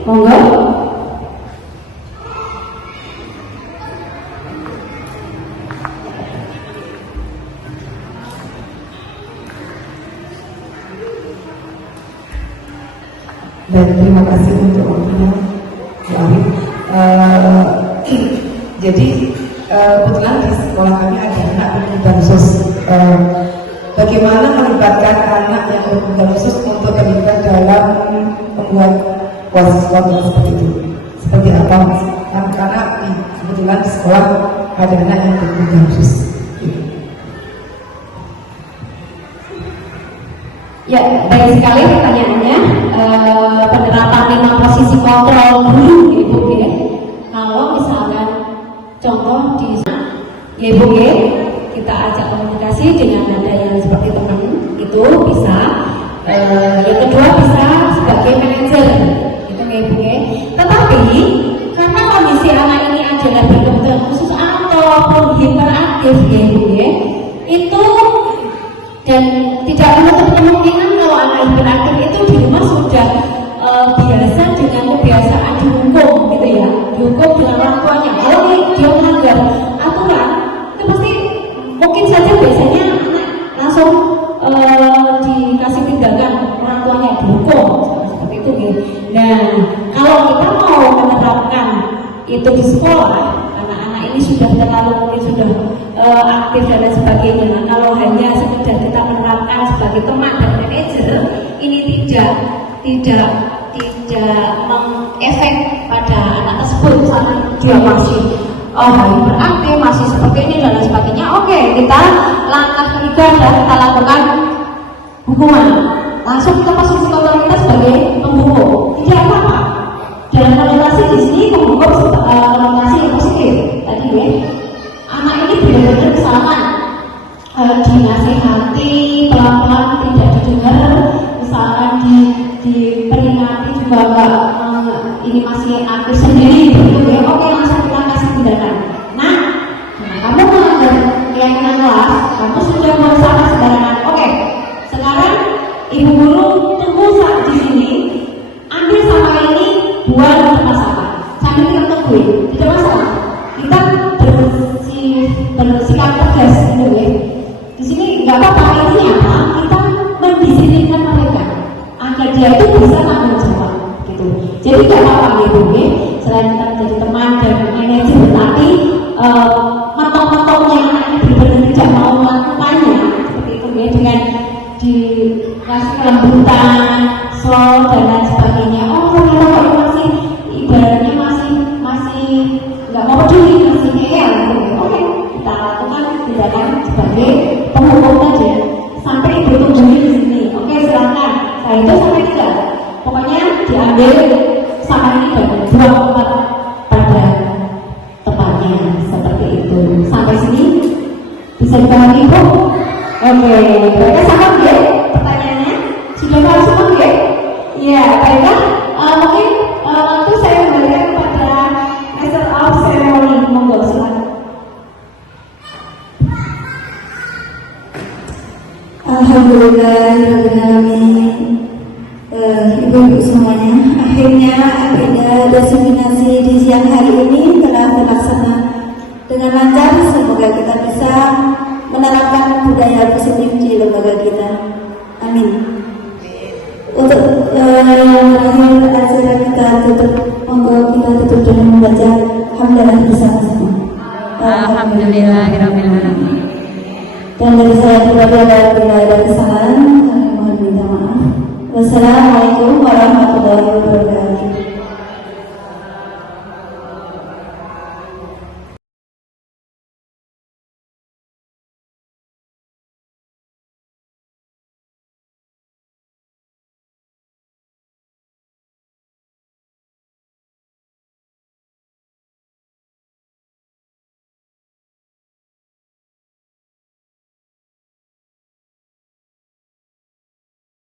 Monggo. Dan terima kasih untuk waktunya, Bu Arif. Jadi kebetulan di sekolah kami ada anak berkebutuhan khusus. Bagaimana melibatkan anak yang berkebutuhan khusus untuk terlibat dalam membuat kuasa seperti itu? Seperti apa? Karena kebetulan di sekolah ada anak yang berkebutuhan khusus. Ya, baik sekali pertanyaannya. Penerapan 5 posisi kontrol dulu, Ibu ya. Kalau misalkan contoh di sana, ya Ibu ya, kita ajak komunikasi dengan ada yang seperti teman itu bisa. Yang kedua bisa sebagai manajer, itu ya Ibu ya. Tetapi karena kondisi anak ini adalah berkebutuhan khusus ataupun hiperaktif ya Ibu ya, itu dan tidak menutup kemungkinan kalau anak hiperaktif itu di rumah sudah biasa dengan kebiasaan dihukum gitu ya, dihukum dengan orang tuanya. Kalau dia melanggar aturan itu pasti mungkin saja biasanya anak langsung dikasih tindakan orang tuanya, dihukum seperti itu gitu. Nah, kalau kita mau menerapkan itu di sekolah, anak-anak ini sudah terlalu mungkin sudah aktif dan lain sebagainya. Kalau hanya sekedar kita menerapkan sebagai teman dan manajer, ini tidak mengefek pada anak tersebut. Misalnya dia masih hiperaktif, masih seperti ini dan lain sebagainya. Oke, kita langkah ketiga adalah kita lakukan hukuman. Langsung kita posisi kontrol kita sebagai penghukum. Tidak apa-apa. Dalam konotasi di sini penghukum konotasi yang positif. Tadi ya, anak ini benar-benar kesalahan, dinasihati pelan-pelan tidak didengar, misalkan diperingati juga ini masih aktif sendiri gitu ya. Oke, langsung kita kasih tindakan. Nah, kamu melanggar keyakinan kelas, kamu sudah merusak sembarangan. Oke, sekarang ibu guru tunggu saat di sini, ambil sampah ini buang di tempat sampah sambil kita tungguin, tidak masalah. Kita bersikap tegas gitu ya. Di sini nggak apa-apa, ini apa? Kita mendisiplinkan mereka agar dia itu bisa tanggung jawab gitu. Jadi nggak apa-apa gitu ya. Selain kita menjadi teman dan manajer, tapi mentok-mentoknya anak ini benar-benar tidak mau melakukannya seperti itu ya, dengan dikasih kelembutan, slow dan lain sebagainya. Oh ternyata kok masih ibaratnya masih nggak mau peduli, masih ngeyel gitu. Oke, kita lakukan tindakan sebagai penghukum saja sampai ibu tungguin di sini. Oke, silakan. Saya itu sampai tidak. Pokoknya diambil sampah ini dan buang pada tempatnya seperti itu. Sampai sini bisa dipahami Bu? Oke, mereka sama ya? Pertanyaannya sudah paham semua ya? Iya, baiklah. Mungkin waktu saya kembalikan kepada Master of Ceremony. Monggo silakan. Alhamdulillahirrahmanirrahim. Ibu-ibu semuanya, akhirnya agenda desiminasi di siang hari ini telah terlaksana dengan lancar. Semoga kita bisa menerapkan budaya positif di lembaga kita. Amin. Untuk terakhir acara kita tutup, monggo kita tutup dengan membaca hamdalah bersama-sama. Alhamdulillahirrahmanirrahim. Dan dari saya pribadi